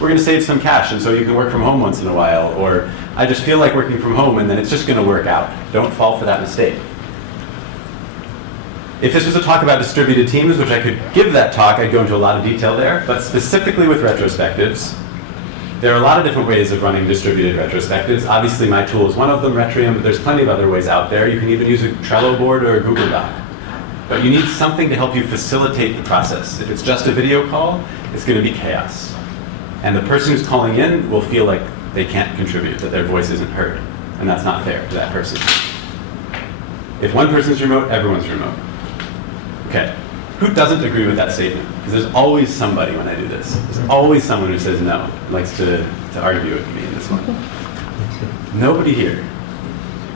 we're going to save some cash and so you can work from home once in a while, or I just feel like working from home and then it's just going to work out. Don't fall for that mistake. If this was a talk about distributed teams, which I could give that talk, I'd go into a lot of detail there, but specifically with retrospectives, there are a lot of different ways of running distributed retrospectives. Obviously my tool is one of them, Retrium, but there's plenty of other ways out there. You can even use a Trello board or a Google Doc. But you need something to help you facilitate the process. If it's just a video call, it's going to be chaos. And the person who's calling in will feel like they can't contribute, that their voice isn't heard. And that's not fair to that person. If one person's remote, everyone's remote. Okay. Who doesn't agree with that statement? Because there's always somebody when I do this. There's always someone who says no, likes to argue with me in this one. Nobody here.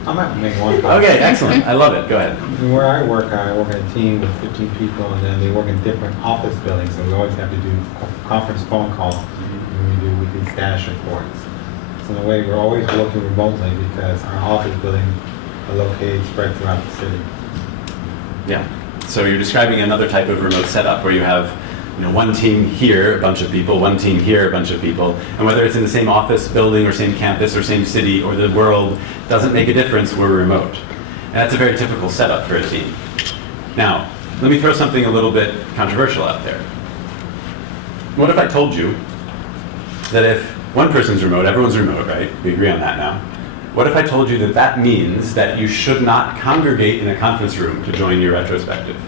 I might make one comment. Okay, excellent. I love it. Go ahead. Where I work in a team with 15 people, and then they work in different office buildings, so we always have to do conference phone calls when we do weekly status reports. So in a way, we're always working remotely because our office buildings are located spread throughout the city. Yeah. So you're describing another type of remote setup where you have one team here, a bunch of people, one team here, a bunch of people, and whether it's in the same office building or same campus or same city or the world, doesn't make a difference, we're remote. And that's a very typical setup for a team. Now, let me throw something a little bit controversial out there. What if I told you that if one person's remote, everyone's remote, right? We agree on that now. What if I told you that that means that you should not congregate in a conference room to join your retrospective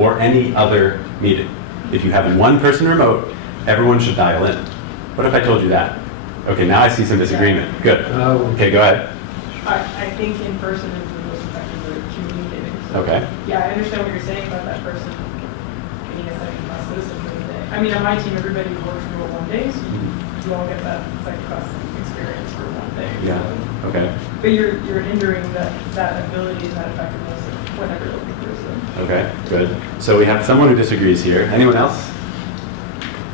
or any other meeting? If you have one person remote, everyone should dial in. What if I told you that? Okay, now I see some disagreement. Good. Okay, go ahead. I think in person is the most effective way of communicating. So, Okay. yeah, I understand what you're saying about that person being a second-class citizen for the day. I mean, on my team, everybody works remote one day, so you all get that second-class experience for one day. Yeah. Okay. But you're hindering that ability and that effectiveness of whenever you're looking for it. Okay, good. So we have someone who disagrees here. Anyone else?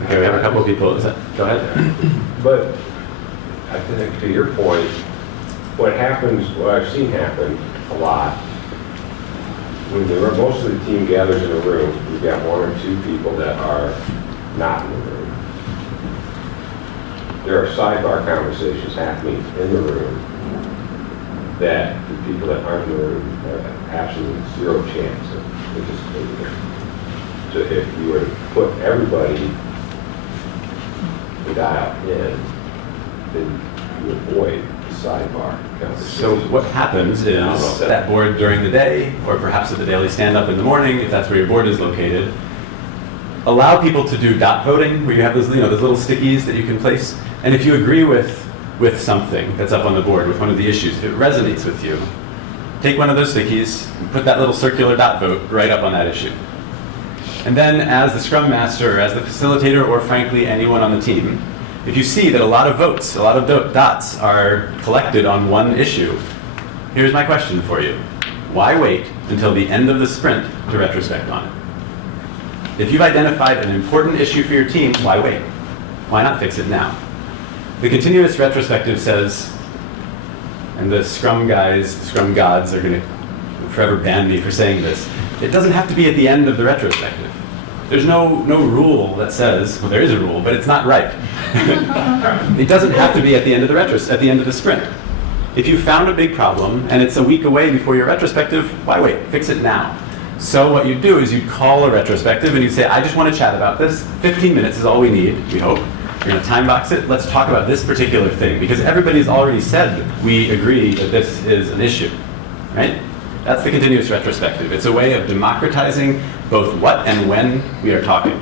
Okay, we have a couple of people. Go ahead. But I think to your point, what I've seen happen a lot, when most of the team gathers in a room, we've got one or two people that are not in the room. There are sidebar conversations happening in the room that the people that aren't in the room have absolutely zero chance of participating in. So if you were to put everybody to dial in, then you avoid the sidebar conversation. So what happens is that board during the day, or perhaps at the daily stand-up in the morning, if that's where your board is located, allow people to do dot voting, where you have those, those little stickies that you can place. And if you agree with something that's up on the board, with one of the issues, if it resonates with you, take one of those stickies, and put that little circular dot vote right up on that issue. And then as the Scrum Master, or as the facilitator, or frankly anyone on the team, if you see that a lot of votes, a lot of dots are collected on one issue, here's my question for you. Why wait until the end of the sprint to retrospect on it? If you've identified an important issue for your team, why wait? Why not fix it now? The continuous retrospective says, and the Scrum guys, the Scrum gods are going to forever ban me for saying this, it doesn't have to be at the end of the retrospective. There's no rule that says, well, there is a rule, but it's not right. It doesn't have to be at the end of at the end of the sprint. If you found a big problem and it's a week away before your retrospective, why wait? Fix it now. So what you do is you call a retrospective and you say, I just want to chat about this. 15 minutes is all we need, we hope. You're going to time box it. Let's talk about this particular thing, because everybody's already said we agree that this is an issue, right? That's the continuous retrospective. It's a way of democratizing both what and when we are talking,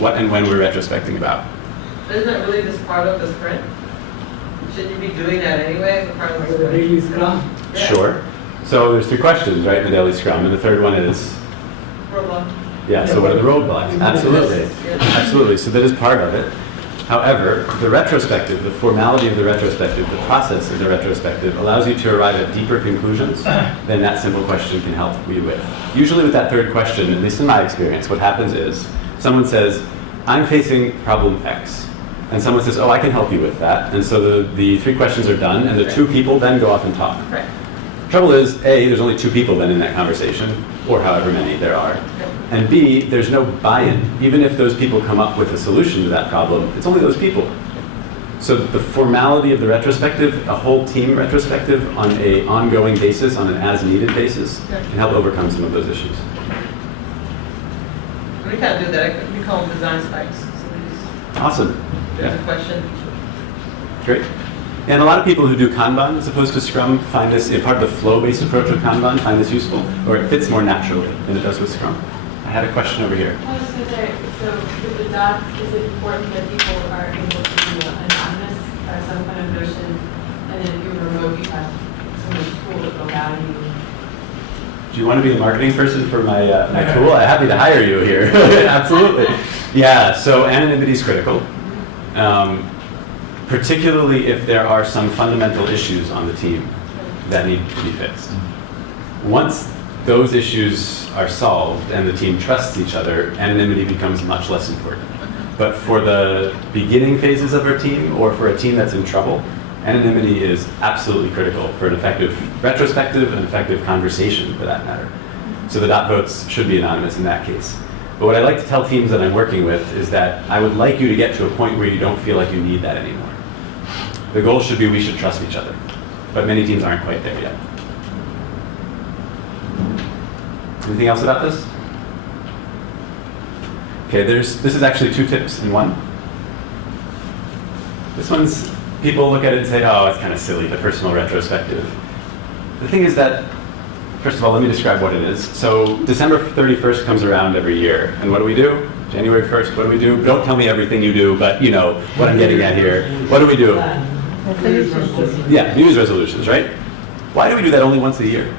what and when we're retrospecting about. Isn't that really just part of the sprint? Shouldn't you be doing that anyway as a part of the The sprint? daily Scrum. Yeah. Sure. So there's 3 questions, right, in the daily Scrum, and the third one is, Roadblock. yeah, so what are the roadblocks? Absolutely. Absolutely, so that is part of it. However, the retrospective, the formality of the retrospective, the process of the retrospective allows you to arrive at deeper conclusions than that simple question can help you with. Usually with that third question, at least in my experience, what happens is someone says, I'm facing problem X. and someone says, oh, I can help you with that. And so the 3 questions are done, and the 2 people then go off and talk. Right. Trouble is, A, there's only 2 people then in that conversation, or however many there are. And B, there's no buy-in. Even if those people come up with a solution to that problem, it's only those people. So the formality of the retrospective, a whole team retrospective on an ongoing basis, on an as-needed basis, can help overcome some of those issues. We kind of do that. We call them design spikes. So we just, Awesome. there's a question. Great. And a lot of people who do Kanban as opposed to Scrum find this, part of the flow-based approach of Kanban, find this useful, or it fits more naturally than it does with Scrum. I had a question over here. I was going to say, so with the docs, is it important that people are able to be anonymous or some kind of notion, and then if you're remote, you have some of the tool that will allow you. Do you want to be the marketing person for my tool? I'm happy to hire you here. Absolutely. Yeah, so anonymity is critical, particularly if there are some fundamental issues on the team that need to be fixed. Once those issues are solved and the team trusts each other, anonymity becomes much less important. But for the beginning phases of our team, or for a team that's in trouble, anonymity is absolutely critical for an effective retrospective and effective conversation, for that matter. So the dot votes should be anonymous in that case. But what I like to tell teams that I'm working with is that I would like you to get to a point where you don't feel like you need that anymore. The goal should be we should trust each other. But many teams aren't quite there yet. Anything else about this? Okay, this is actually 2 tips in one. This one's, people look at it and say, oh, it's kind of silly, the personal retrospective. The thing is that, first of all, let me describe what it is. So December 31st comes around every year, and what do we do? January 1st, what do we do? Don't tell me everything you do, but you know what I'm getting at here. What do we do? Yeah, New Year's resolutions, right? Why do we do that only once a year?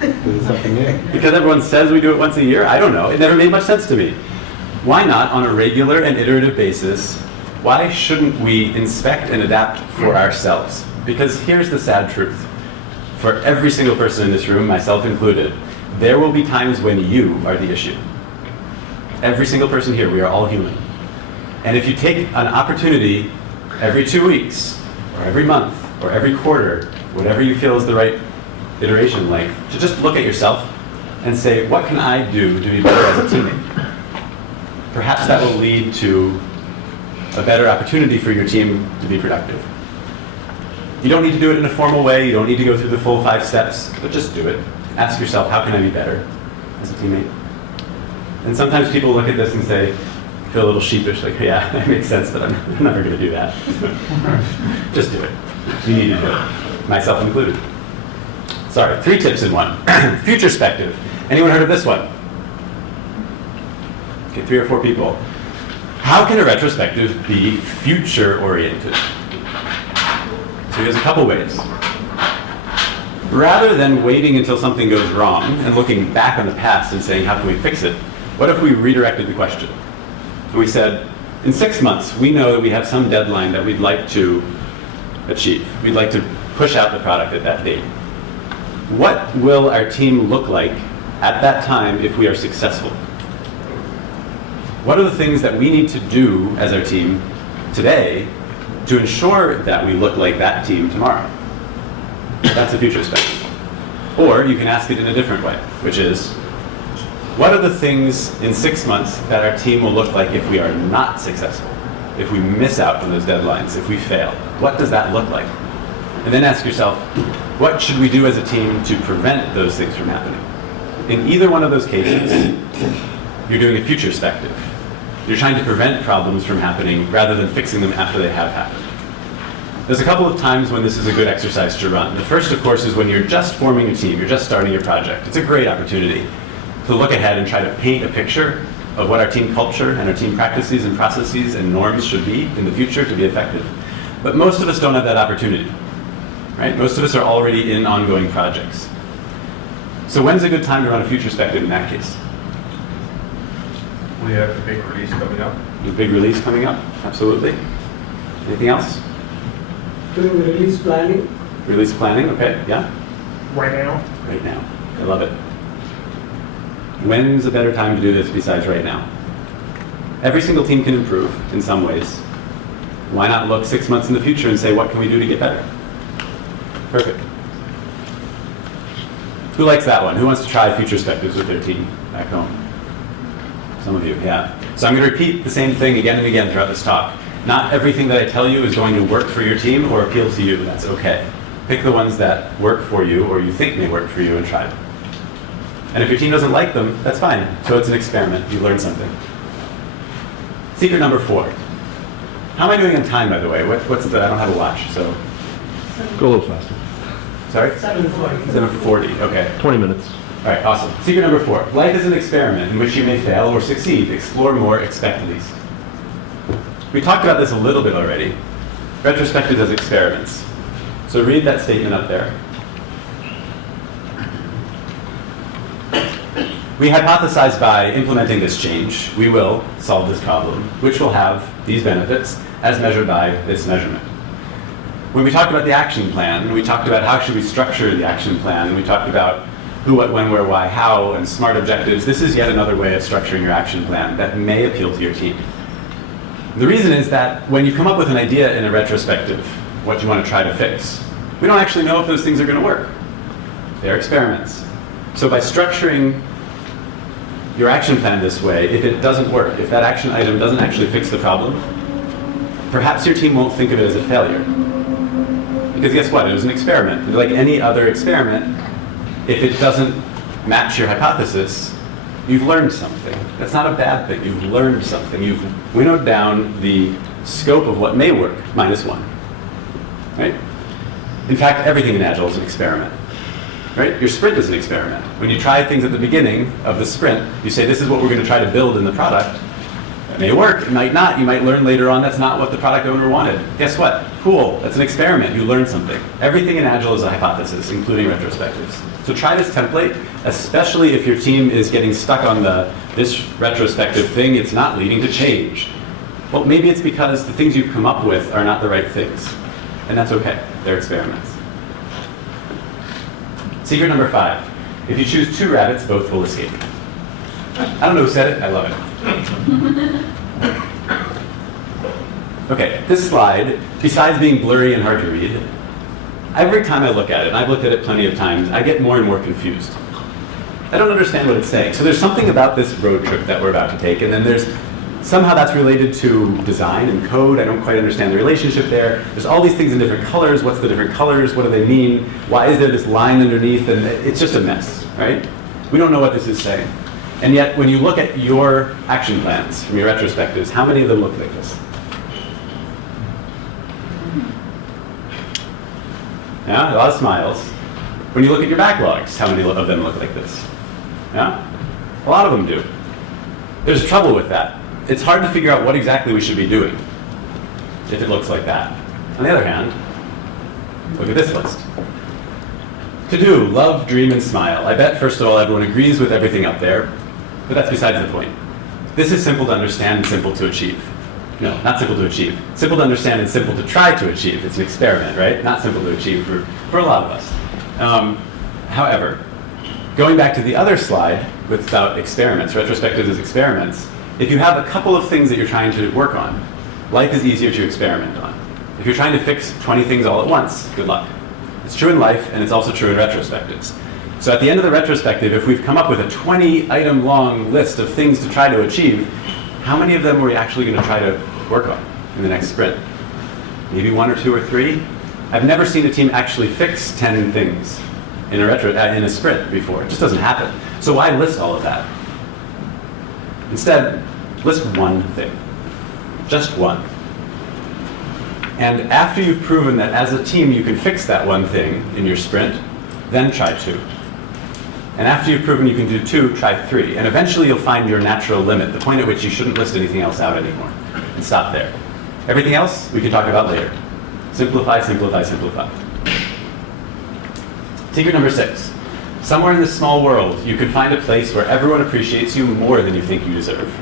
Because everyone says we do it once a year? I don't know. It never made much sense to me. Why not, on a regular and iterative basis, why shouldn't we inspect and adapt for ourselves? Because here's the sad truth. For every single person in this room, myself included, there will be times when you are the issue. Every single person here, we are all human. And if you take an opportunity every 2 weeks, or every month, or every quarter, whatever you feel is the right iteration length, to just look at yourself and say, what can I do to be better as a teammate? Perhaps that will lead to a better opportunity for your team to be productive. You don't need to do it in a formal way, you don't need to go through the full 5 steps, but just do it. Ask yourself, how can I be better as a teammate? And sometimes people look at this and say, feel a little sheepish, like, yeah, that makes sense, but I'm never going to do that. Just do it. You need to do it, myself included. Sorry, 3 tips in one. Futurespective. Anyone heard of this one? Okay, 3 or 4 people. How can a retrospective be future-oriented? So here's a couple ways. Rather than waiting until something goes wrong and looking back on the past and saying, how can we fix it? What if we redirected the question? And we said, in 6 months, we know that we have some deadline that we'd like to achieve. We'd like to push out the product at that date. What will our team look like at that time if we are successful? What are the things that we need to do as our team today to ensure that we look like that team tomorrow? That's a futurespective. Or you can ask it in a different way, which is, what are the things in 6 months that our team will look like if we are not successful? If we miss out on those deadlines, if we fail? What does that look like? And then ask yourself, what should we do as a team to prevent those things from happening? In either one of those cases, you're doing a futurespective. You're trying to prevent problems from happening rather than fixing them after they have happened. There's a couple of times when this is a good exercise to run. The first, of course, is when you're just forming a team, you're just starting your project. It's a great opportunity to look ahead and try to paint a picture of what our team culture and our team practices and processes and norms should be in the future to be effective. But most of us don't have that opportunity, right? Most of us are already in ongoing projects. So when's a good time to run a futurespective in that case? We have a big release coming up. A big release coming up, absolutely. Anything else? Doing release planning. Release planning, okay, yeah. Right now. Right now, I love it. When's a better time to do this besides right now? Every single team can improve in some ways. Why not look 6 months in the future and say, what can we do to get better? Perfect. Who likes that one? Who wants to try Retrospectives with their team back home? Some of you, yeah. So I'm going to repeat the same thing again and again throughout this talk. Not everything that I tell you is going to work for your team or appeal to you. That's okay. Pick the ones that work for you or you think may work for you and try them. And if your team doesn't like them, that's fine. So it's an experiment. You learn something. Secret number 4. How am I doing on time, by the way? What's the, I don't have a watch, so. Go a little faster. Sorry? 7:40. 7:40, okay. 20 minutes. All right, awesome. Secret number 4. Life is an experiment in which you may fail or succeed. Explore more, expect least. We talked about this a little bit already. Retrospectives as experiments. So read that statement up there. We hypothesize by implementing this change, we will solve this problem, which will have these benefits as measured by this measurement. When we talked about the action plan, we talked about how should we structure the action plan, and we talked about who, what, when, where, why, how, and SMART objectives. This is yet another way of structuring your action plan that may appeal to your team. The reason is that when you come up with an idea in a retrospective, what you want to try to fix, we don't actually know if those things are going to work. They're experiments. So by structuring your action plan this way, if it doesn't work, if that action item doesn't actually fix the problem, perhaps your team won't think of it as a failure. Because guess what? It was an experiment. Like any other experiment, if it doesn't match your hypothesis, you've learned something. That's not a bad thing. You've learned something. You've winnowed down the scope of what may work, -1. Right? In fact, everything in Agile is an experiment. Right? Your sprint is an experiment. When you try things at the beginning of the sprint, you say, this is what we're going to try to build in the product. It may work, it might not. You might learn later on that's not what the product owner wanted. Guess what? Cool, that's an experiment. You learned something. Everything in Agile is a hypothesis, including retrospectives. So try this template, especially if your team is getting stuck on this retrospective thing, it's not leading to change. Well, maybe it's because the things you've come up with are not the right things. And that's okay. They're experiments. Secret number 5. If you choose 2 rabbits, both will escape. I don't know who said it. I love it. Okay, this slide, besides being blurry and hard to read, every time I look at it, and I've looked at it plenty of times, I get more and more confused. I don't understand what it's saying. So there's something about this road trip that we're about to take, and then there's somehow that's related to design and code. I don't quite understand the relationship there. There's all these things in different colors. What's the different colors? What do they mean? Why is there this line underneath? And it's just a mess, right? We don't know what this is saying. And yet, when you look at your action plans from your retrospectives, how many of them look like this? Yeah, a lot of smiles. When you look at your backlogs, how many of them look like this? Yeah? A lot of them do. There's trouble with that. It's hard to figure out what exactly we should be doing if it looks like that. On the other hand, look at this list. To do, love, dream, and smile. I bet, first of all, everyone agrees with everything up there, but that's besides the point. This is simple to understand and simple to achieve. No, not simple to achieve. Simple to understand and simple to try to achieve. It's an experiment, right? Not simple to achieve for a lot of us. However, going back to the other slide about experiments, retrospectives as experiments, if you have a couple of things that you're trying to work on, life is easier to experiment on. If you're trying to fix 20 things all at once, good luck. It's true in life, and it's also true in retrospectives. So at the end of the retrospective, if we've come up with a 20-item long list of things to try to achieve, how many of them are we actually going to try to work on in the next sprint? Maybe 1 or 2 or 3? I've never seen a team actually fix 10 things in a sprint before. It just doesn't happen. So why list all of that? Instead, list one thing. Just one. And after you've proven that as a team you can fix that one thing in your sprint, then try 2. And after you've proven you can do 2, try 3. And eventually you'll find your natural limit, the point at which you shouldn't list anything else out anymore. And stop there. Everything else we can talk about later. Simplify, simplify, simplify. Secret number 6. Somewhere in this small world, you could find a place where everyone appreciates you more than you think you deserve.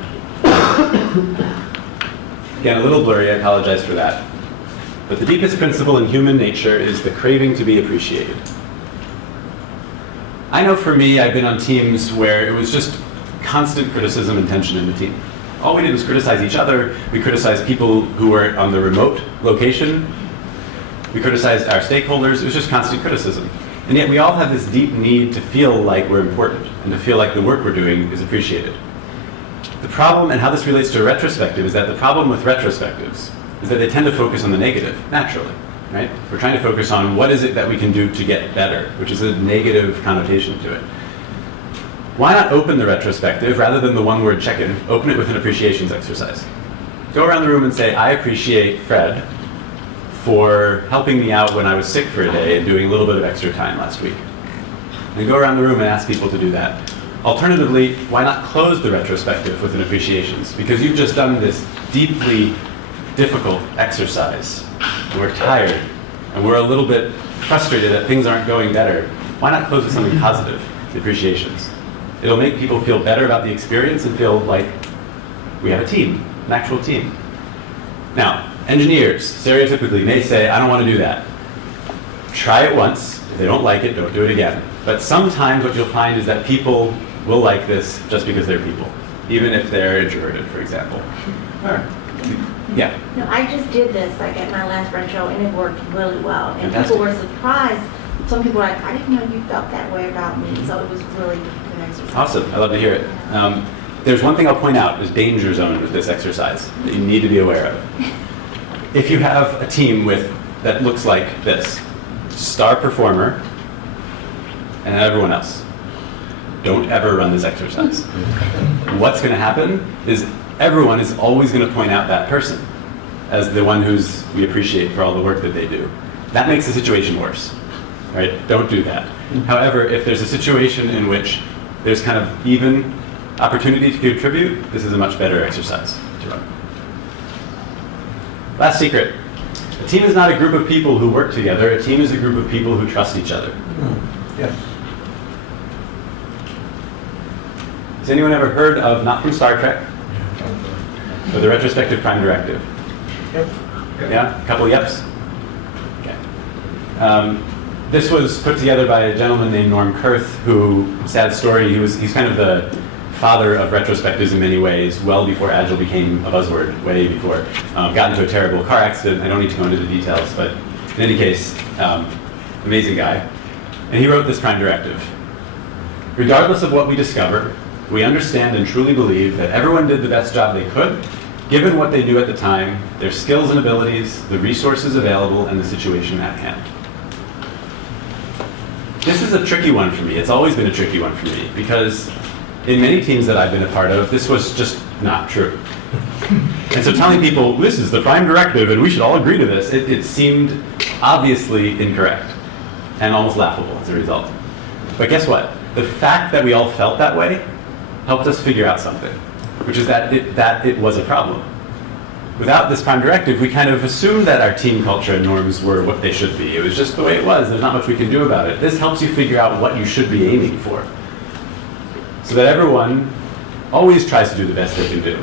Again, a little blurry, I apologize for that. But the deepest principle in human nature is the craving to be appreciated. I know for me, I've been on teams where it was just constant criticism and tension in the team. All we did was criticize each other. We criticized people who were on the remote location. We criticized our stakeholders. It was just constant criticism. And yet we all have this deep need to feel like we're important and to feel like the work we're doing is appreciated. The problem, and how this relates to a retrospective, is that the problem with retrospectives is that they tend to focus on the negative, naturally, right? We're trying to focus on what is it that we can do to get better, which is a negative connotation to it. Why not open the retrospective, rather than the one-word check-in, open it with an appreciations exercise. Go around the room and say, I appreciate Fred for helping me out when I was sick for a day and doing a little bit of extra time last week. And go around the room and ask people to do that. Alternatively, why not close the retrospective with an appreciations? Because you've just done this deeply difficult exercise, and we're tired, and we're a little bit frustrated that things aren't going better. Why not close with something positive, the appreciations? It'll make people feel better about the experience and feel like we have a team, an actual team. Now, engineers, stereotypically, may say, I don't want to do that. Try it once. If they don't like it, don't do it again. But sometimes what you'll find is that people will like this just because they're people, even if they're introverted, for example. All right. Yeah. No, I just did this like at my last retro, and it worked really well. And Fantastic. people were surprised. Some people were like, I didn't know you felt that way about me. So it was really an exercise. Awesome. I love to hear it. There's one thing I'll point out, there's danger zone with this exercise that you need to be aware of. If you have a team that looks like this, star performer and everyone else, don't ever run this exercise. What's going to happen is everyone is always going to point out that person as the one we appreciate for all the work that they do. That makes the situation worse, right? Don't do that. However, if there's a situation in which there's kind of even opportunity to contribute, this is a much better exercise to run. Last secret. A team is not a group of people who work together. A team is a group of people who trust each other. Yes. Has anyone ever heard of, not from Star Trek, but the retrospective prime directive? Yep. Yeah? A couple yeps? Okay. This was put together by a gentleman named Norm Kurth, who, sad story, he's kind of the father of retrospectives in many ways, well before Agile became a buzzword, way before. Got into a terrible car accident. I don't need to go into the details, but in any case, amazing guy. And he wrote this prime directive. Regardless of what we discover, we understand and truly believe that everyone did the best job they could, given what they knew at the time, their skills and abilities, the resources available, and the situation at hand. This is a tricky one for me. It's always been a tricky one for me, because in many teams that I've been a part of, this was just not true. And so telling people, this is the prime directive and we should all agree to this, it seemed obviously incorrect and almost laughable as a result. But guess what? The fact that we all felt that way helped us figure out something, which is that it was a problem. Without this prime directive, we kind of assumed that our team culture and norms were what they should be. It was just the way it was. There's not much we can do about it. This helps you figure out what you should be aiming for, so that everyone always tries to do the best they can do,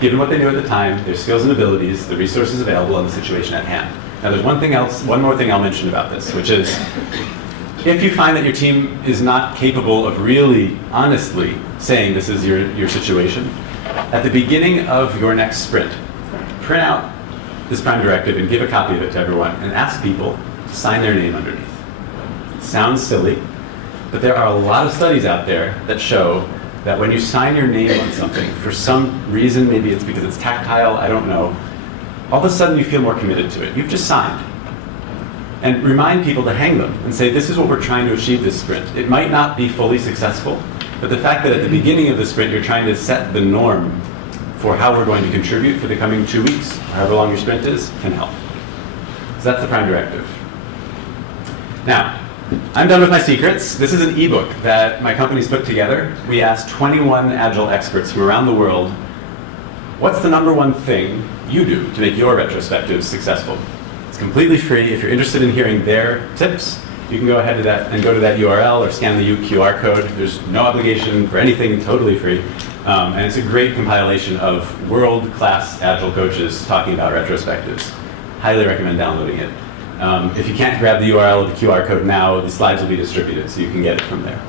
given what they knew at the time, their skills and abilities, the resources available, and the situation at hand. Now there's one more thing I'll mention about this, which is, if you find that your team is not capable of really, honestly saying this is your situation, at the beginning of your next sprint, print out this prime directive and give a copy of it to everyone and ask people to sign their name underneath. It sounds silly, but there are a lot of studies out there that show that when you sign your name on something, for some reason, maybe it's because it's tactile, I don't know, all of a sudden you feel more committed to it. You've just signed. And remind people to hang them and say, this is what we're trying to achieve this sprint. It might not be fully successful, but the fact that at the beginning of the sprint you're trying to set the norm for how we're going to contribute for the coming 2 weeks, or however long your sprint is, can help. So that's the prime directive. Now, I'm done with my secrets. This is an ebook that my company's put together. We asked 21 Agile experts from around the world, what's the number one thing you do to make your retrospectives successful? It's completely free. If you're interested in hearing their tips, you can go ahead to that and go to that URL or scan the QR code. There's no obligation for anything, totally free. And it's a great compilation of world-class Agile coaches talking about retrospectives. Highly recommend downloading it. If you can't grab the URL or the QR code now, the slides will be distributed so you can get it from there.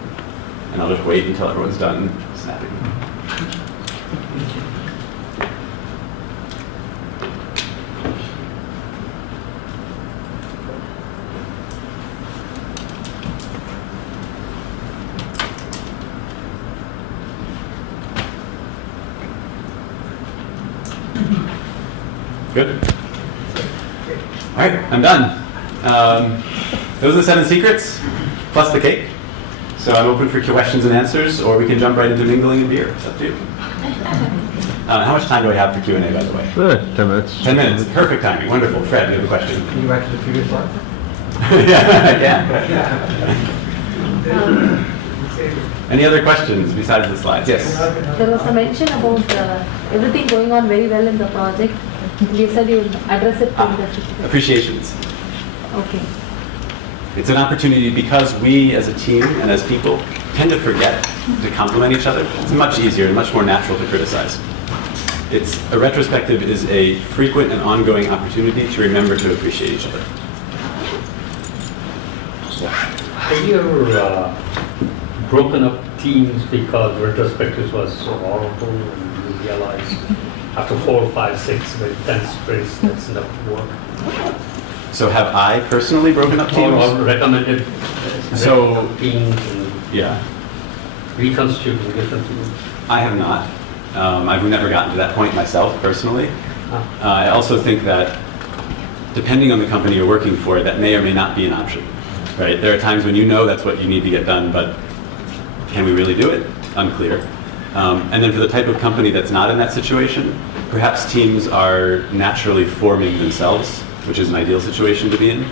And I'll just wait until everyone's done snapping. All right, I'm done. Those are the 7 secrets, plus the cake. So I'm open for questions and answers, or we can jump right into mingling and beer. It's up to you. How much time do I have for Q&A, by the way? 10 minutes. 10 minutes, perfect timing. Wonderful. Fred, you have a question? Can you back to the previous slide? Yeah, I can. Any other questions besides the slides? Yes. There was a mention about everything going on very well in the project. You said you would address it in the Appreciations. Okay. It's an opportunity because we as a team and as people tend to forget to compliment each other. It's much easier and much more natural to criticize. A retrospective is a frequent and ongoing opportunity to remember to appreciate each other. Have you ever broken up teams because retrospectives was so horrible and you realized after 4, 5, 6 very tense sprints that's enough work? So have I personally broken up teams? Or recommended So teams and yeah, reconstituting different teams? I have not. I've never gotten to that point myself personally. I also think that depending on the company you're working for, that may or may not be an option. Right? There are times when you know that's what you need to get done, but can we really do it? Unclear. And then for the type of company that's not in that situation, perhaps teams are naturally forming themselves, which is an ideal situation to be in.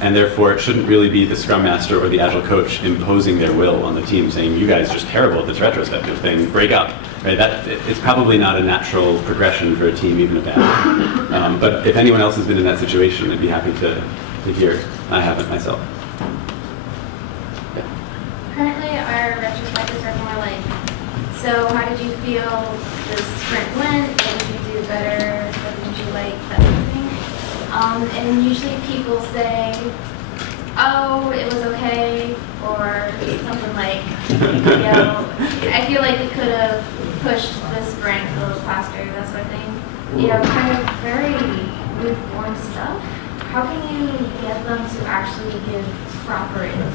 And therefore, it shouldn't really be the Scrum Master or the Agile coach imposing their will on the team, saying, you guys are just terrible at this retrospective thing, break up. Right? It's probably not a natural progression for a team, even a bad one. But if anyone else has been in that situation, I'd be happy to hear. I haven't myself. Currently, our retrospectives are more like, so how did you feel this sprint went? What did you do better? What did you like? That kind of thing. And usually people say, oh, it was okay, or something like, I feel like we could have pushed the sprint a little faster, that sort of thing. Kind of very lukewarm stuff. How can you get them to actually give proper input?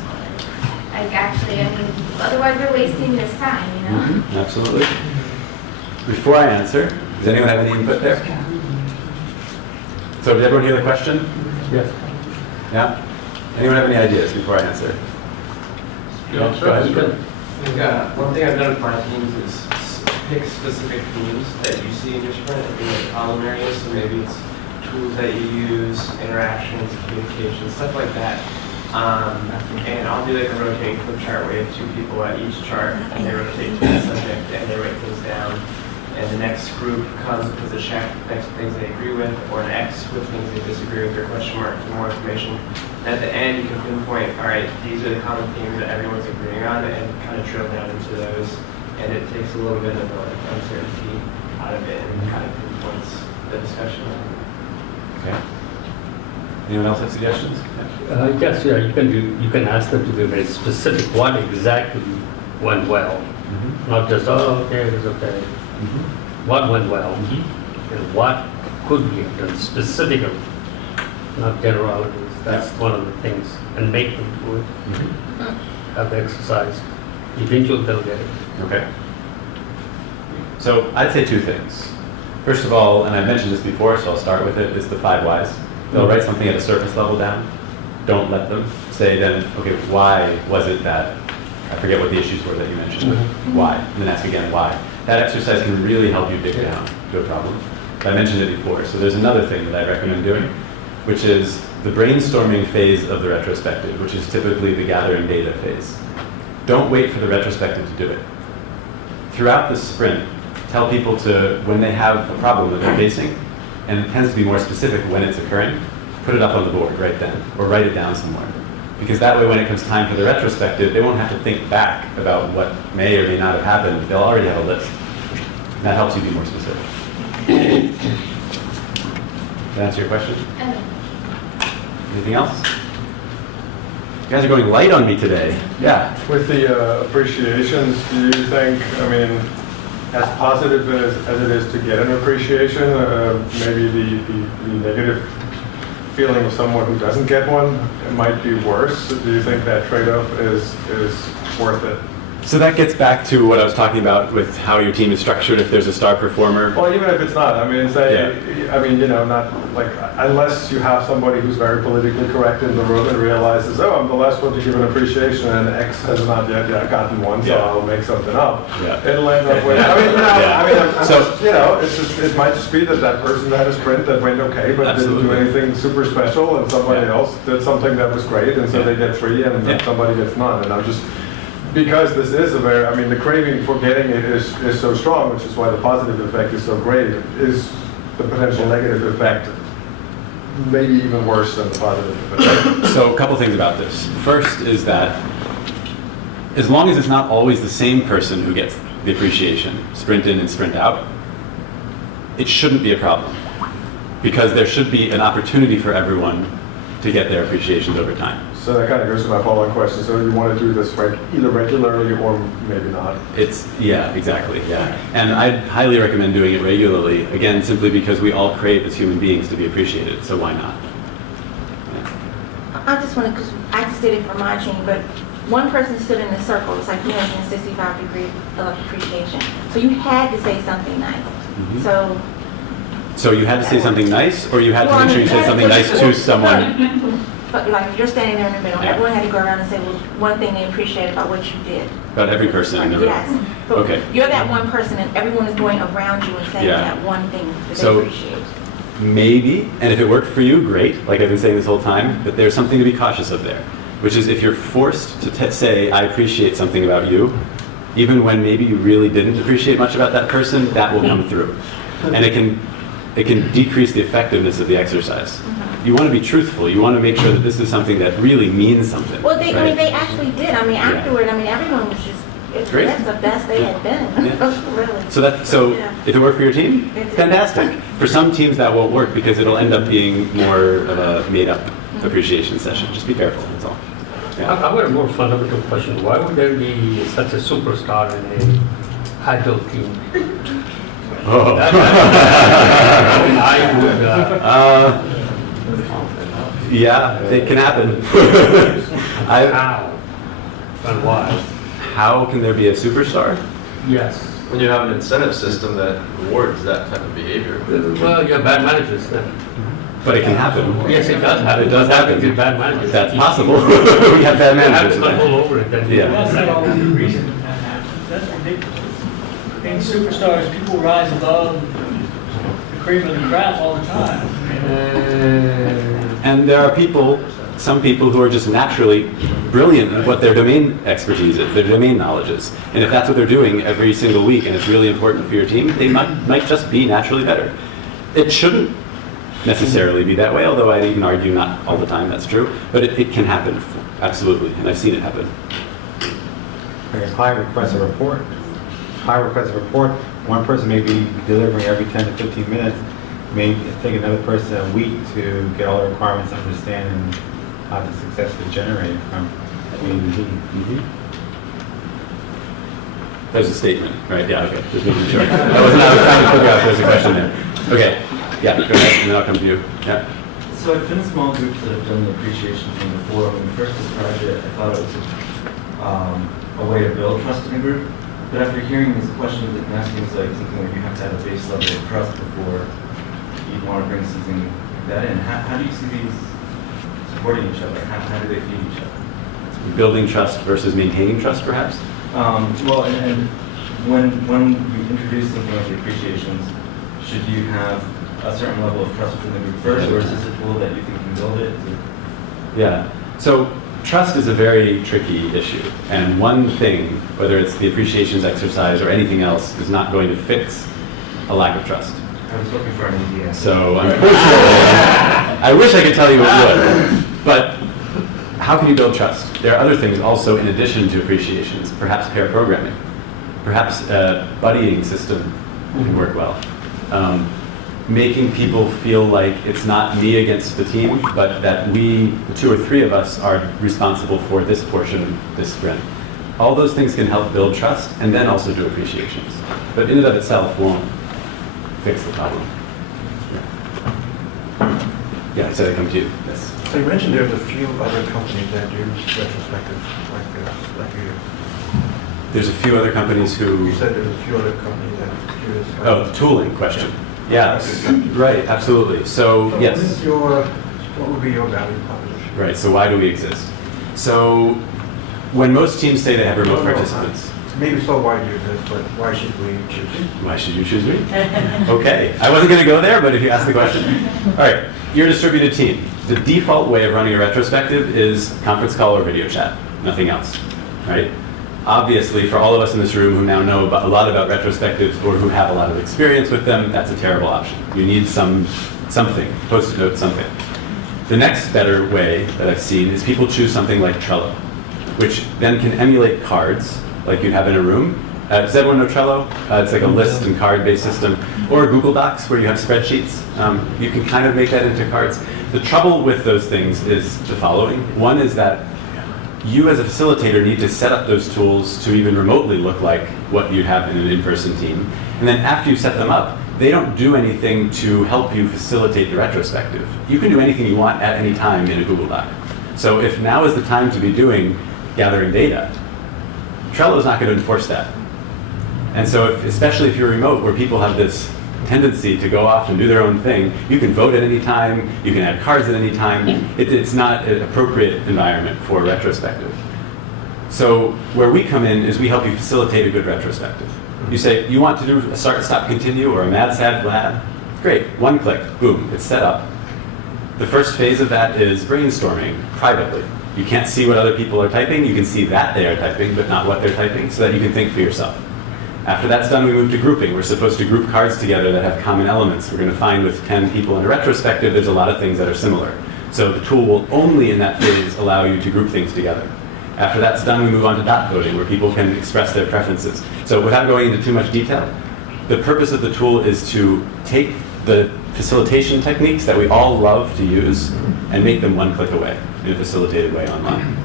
Otherwise we're wasting this time, Mm-hmm. Absolutely. Before I answer, does anyone have any input there? So did everyone hear the question? Yes. Yeah? Anyone have any ideas before I answer? Yeah, Go ahead. One thing I've done with my teams is pick specific themes that you see in your sprint and do like column areas. So maybe it's tools that you use, interactions, communication, stuff like that. And I'll do like a rotating flip chart where you have 2 people at each chart and they rotate to the subject and they write things down. And the next group comes with a check next to things they agree with, or an X with things they disagree with, or question mark for more information. And at the end, you can pinpoint, all right, these are the common themes that everyone's agreeing on, and kind of drill down into those. And it takes a little bit of the uncertainty out of it and kind of pinpoints the discussion. Okay. Anyone else have suggestions? Yes, yeah, you can ask them to be very specific. What exactly went well? Mm-hmm. Not just, oh, okay, it was okay. Mm-hmm. What went well? And what could be done specifically, not generalities. That's one of the things. And make them do it. Have the exercise. Eventually they'll get it. Okay. So I'd say 2 things. First of all, and I've mentioned this before, so I'll start with it, is the 5 whys. They'll write something at a surface level down. Don't let them say then, okay, why was it that, I forget what the issues were that you mentioned, but why? And then ask again, why? That exercise can really help you dig down to a problem. I mentioned it before. So there's another thing that I recommend doing, which is the brainstorming phase of the retrospective, which is typically the gathering data phase. Don't wait for the retrospective to do it. Throughout the sprint, tell people to, when they have a problem that they're facing, and it tends to be more specific when it's occurring, put it up on the board right then, or write it down somewhere. Because that way when it comes time for the retrospective, they won't have to think back about what may or may not have happened. They'll already have a list. And that helps you be more specific. Did that answer your question? Anything else? You guys are going light on me today. Yeah. With the appreciations, do you think, as positive as it is to get an appreciation, maybe the negative feeling of someone who doesn't get one, it might be worse? Do you think that trade-off is worth it? So that gets back to what I was talking about with how your team is structured. If there's a star performer, Well, even if it's not, I mean, not like, unless you have somebody who's very politically correct in the room and realizes, oh, I'm the last one to give an appreciation and X has not yet gotten one, so I'll make something up. Yeah. It'll end up with, it might just be that person had a sprint that went okay, but didn't do anything super special, and somebody else did something that was great, and so they get 3 and somebody gets none. And I'm just, because this is the craving for getting it is so strong, which is why the positive effect is so great, is the potential negative effect maybe even worse than the positive effect. So a couple things about this. First is that as long as it's not always the same person who gets the appreciation, sprint in and sprint out, it shouldn't be a problem. Because there should be an opportunity for everyone to get their appreciations over time. So that kind of goes to my following question. So you want to do this either regularly or maybe not? Exactly. And I'd highly recommend doing it regularly, again, simply because we all crave as human beings to be appreciated, so why not? I just want to, because I just did it for my team, but one person stood in a circle. It's like 365 degrees of appreciation. So you had to say something nice. Mm-hmm. So you had to say something nice, or you had to make sure you said something nice to someone? But like you're standing there in the middle, everyone had to go around and say, well, one thing they appreciate about what you did. About every person in the room? Yes. But Okay. You're that one person and everyone is going around you and saying that one thing that they appreciate. Maybe, and if it worked for you, great, like I've been saying this whole time, but there's something to be cautious of there, which is if you're forced to say, I appreciate something about you, even when maybe you really didn't appreciate much about that person, that will come through. And it can decrease the effectiveness of the exercise. You want to be truthful. You want to make sure that this is something that really means something. Well, they, right? they actually did. Afterward, everyone was just, Great. that's the best they had been. Really. So if it worked for your team, fantastic. For some teams that won't work because it'll end up being more of a made-up appreciation session. Just be careful, that's all. I've got a more fundamental question. Why would there be such a superstar in a agile team? Oh. Yeah, it can happen. How and why? How can there be a superstar? Yes. When you have an incentive system that rewards that type of behavior. Well, you have bad managers then. But it can happen. Yes, it does happen. It does happen. With bad managers. That's possible. We have bad managers. You have to control over it then. That's not always the reason that happens. That's ridiculous. In superstars, people rise above the cream of the crop all the time. And there are some people who are just naturally brilliant at what their domain expertise is, their domain knowledge is. And if that's what they're doing every single week and it's really important for your team, they might just be naturally better. It shouldn't necessarily be that way, although I'd even argue not all the time that's true, but it can happen, absolutely, and I've seen it happen. Like a client requests a report. One person may be delivering every 10 to 15 minutes, may take another person a week to get all the requirements, understand, and how to successfully generate from A to Z. There's a statement, right? Yeah, okay, just making sure. I was trying to figure out if there's a question there. Okay, yeah, go ahead, and then I'll come to you. Yeah. So I've been in small groups that have done the appreciation thing before. When we first described it, I thought it was a way to build trust in a group. But after hearing these questions, it now seems like something where you have to have a base level of trust before you want to bring something like that in. How do you see these supporting each other? How do they feed each other? Building trust versus maintaining trust, perhaps? Well, and when you introduce something like the appreciations, should you have a certain level of trust within the group first, or is this a tool that you think can build it? Yeah. So trust is a very tricky issue, and one thing, whether it's the appreciations exercise or anything else, is not going to fix a lack of trust. I was looking for an idea. So unfortunately, I wish I could tell you it would, but how can you build trust? There are other things also in addition to appreciations, perhaps pair programming, perhaps a buddying system can work well. Making people feel like it's not me against the team, but that we, the 2 or 3 of us, are responsible for this portion, this sprint. All those things can help build trust and then also do appreciations. But in and of itself won't fix the problem. Yeah, I said I come to you. Yes. So you mentioned there's a few other companies that do retrospectives like you. There's a few other companies who... You said there's a few other companies that do this. Oh, the tooling question. Yeah, right, absolutely. So, So yes. what would be your value proposition? Right, so why do we exist? So, when most teams say they have remote participants... Maybe so why do you exist, but why should we choose you? Why should you choose me? Okay, I wasn't going to go there, but if you ask the question. All right, you're a distributed team. The default way of running a retrospective is conference call or video chat, nothing else, right? Obviously, for all of us in this room who now know a lot about retrospectives or who have a lot of experience with them, that's a terrible option. You need something, post-it note, something. The next better way that I've seen is people choose something like Trello, which then can emulate cards like you'd have in a room. Does everyone know Trello? It's like a list and card-based system. Or Google Docs where you have spreadsheets. You can kind of make that into cards. The trouble with those things is the following. One is that you as a facilitator need to set up those tools to even remotely look like what you'd have in an in-person team. And then after you set them up, they don't do anything to help you facilitate the retrospective. You can do anything you want at any time in a Google Doc. So if now is the time to be doing gathering data, Trello is not going to enforce that. And so especially if you're remote where people have this tendency to go off and do their own thing, you can vote at any time, you can add cards at any time. It's not an appropriate environment for retrospective. So where we come in is we help you facilitate a good retrospective. You say, you want to do a start, stop, continue, or a mad, sad, glad? Great, one click, boom, it's set up. The first phase of that is brainstorming privately. You can't see what other people are typing, you can see that they are typing, but not what they're typing, so that you can think for yourself. After that's done, we move to grouping. We're supposed to group cards together that have common elements. We're going to find with 10 people in a retrospective, there's a lot of things that are similar. So the tool will only in that phase allow you to group things together. After that's done, we move on to dot voting, where people can express their preferences. So without going into too much detail, the purpose of the tool is to take the facilitation techniques that we all love to use and make them one click away in a facilitated way online.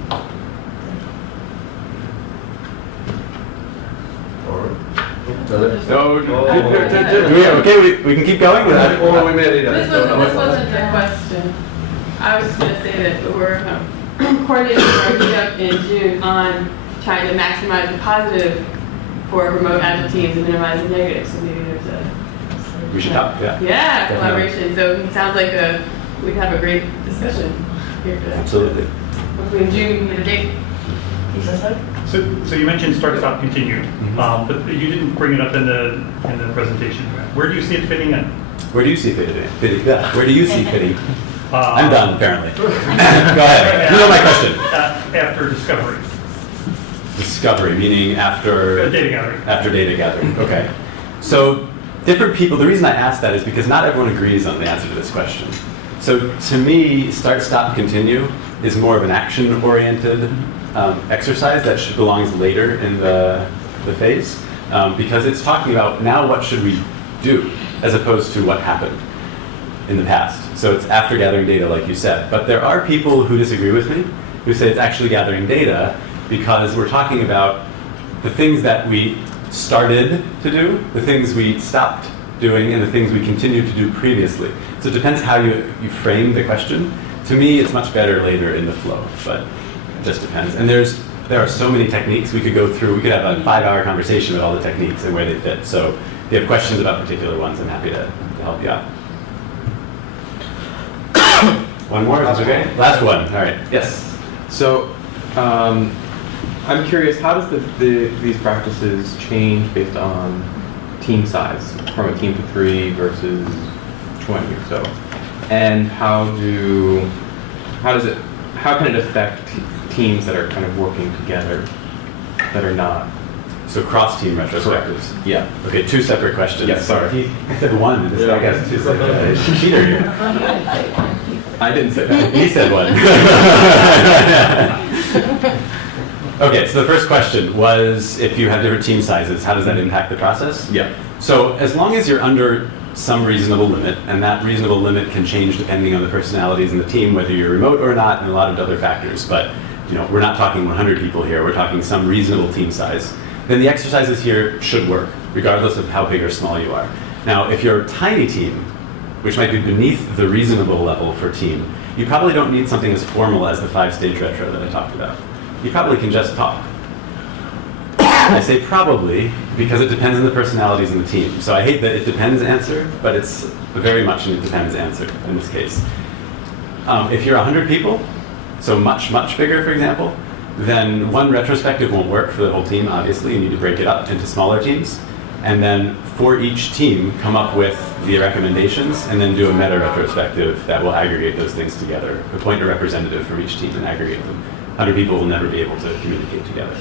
So, okay, we can keep going? This wasn't the question. I was just going to say that we're coordinating our meetup in June on trying to maximize the positive for remote agile teams and minimize the negative. So maybe there's a... We should talk, yeah. Yeah, collaboration. So it sounds like we'd have a great discussion here today. Absolutely. Hopefully in June, we get a date. So you mentioned start, stop, continue, but you didn't bring it up in the presentation. Where do you see it fitting in? Where do you see fitting? Where do you see fitting? I'm done, apparently. Go ahead. You know my question. After discovery. Discovery, meaning after... Data gathering. After data gathering, okay. So different people, the reason I asked that is because not everyone agrees on the answer to this question. So to me, start, stop, continue is more of an action-oriented exercise that belongs later in the phase, because it's talking about now what should we do as opposed to what happened in the past. So it's after gathering data, like you said. But there are people who disagree with me, who say it's actually gathering data because we're talking about the things that we started to do, the things we stopped doing, and the things we continued to do previously. So it depends how you frame the question. To me, it's much better later in the flow, but it just depends. And there are so many techniques we could go through. We could have a 5-hour conversation with all the techniques and where they fit. So if you have questions about particular ones, I'm happy to help you out. One more, is that okay? Last one, all right, yes. So, I'm curious, how does these practices change based on team size, from a team to 3 versus 20 or so? And how can it affect teams that are kind of working together that are not? So cross-team retrospectives? Correct. Yeah. Okay, 2 separate questions. Yes, sorry. He said 1, and this guy has 2 separate. Cheater here. I didn't say that. He said 1. Okay, so the first question was, if you have different team sizes, how does that impact the process? Yeah. So as long as you're under some reasonable limit, and that reasonable limit can change depending on the personalities in the team, whether you're remote or not, and a lot of other factors, but we're not talking 100 people here, we're talking some reasonable team size, then the exercises here should work, regardless of how big or small you are. Now, if you're a tiny team, which might be beneath the reasonable level for team, you probably don't need something as formal as the 5-stage retro that I talked about. You probably can just talk. I say probably because it depends on the personalities in the team. So I hate that it depends answer, but it's very much an it depends answer in this case. If you're 100 people, so much, much bigger, for example, then one retrospective won't work for the whole team, obviously. You need to break it up into smaller teams. And then for each team, come up with the recommendations and then do a meta retrospective that will aggregate those things together. Appoint a representative from each team and aggregate them. 100 people will never be able to communicate together.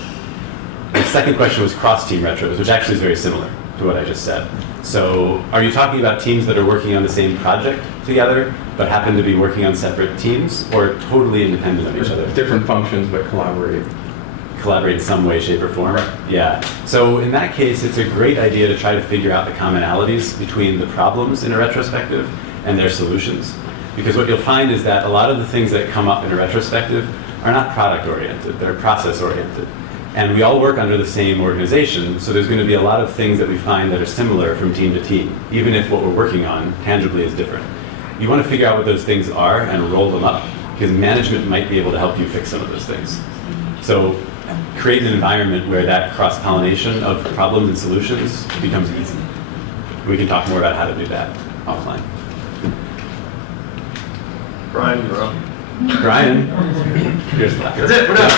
The second question was cross-team retros, which actually is very similar to what I just said. So are you talking about teams that are working on the same project together, but happen to be working on separate teams, or totally independent of each other? Different functions, but collaborate. Collaborate in some way, shape, or form? Right. Yeah. So in that case, it's a great idea to try to figure out the commonalities between the problems in a retrospective and their solutions. Because what you'll find is that a lot of the things that come up in a retrospective are not product-oriented, they're process-oriented. And we all work under the same organization, so there's going to be a lot of things that we find that are similar from team to team, even if what we're working on tangibly is different. You want to figure out what those things are and roll them up, because management might be able to help you fix some of those things. So create an environment where that cross-pollination of problems and solutions becomes easy. We can talk more about how to do that offline. Brian, you're up. Brian, here's the That's it, we're done.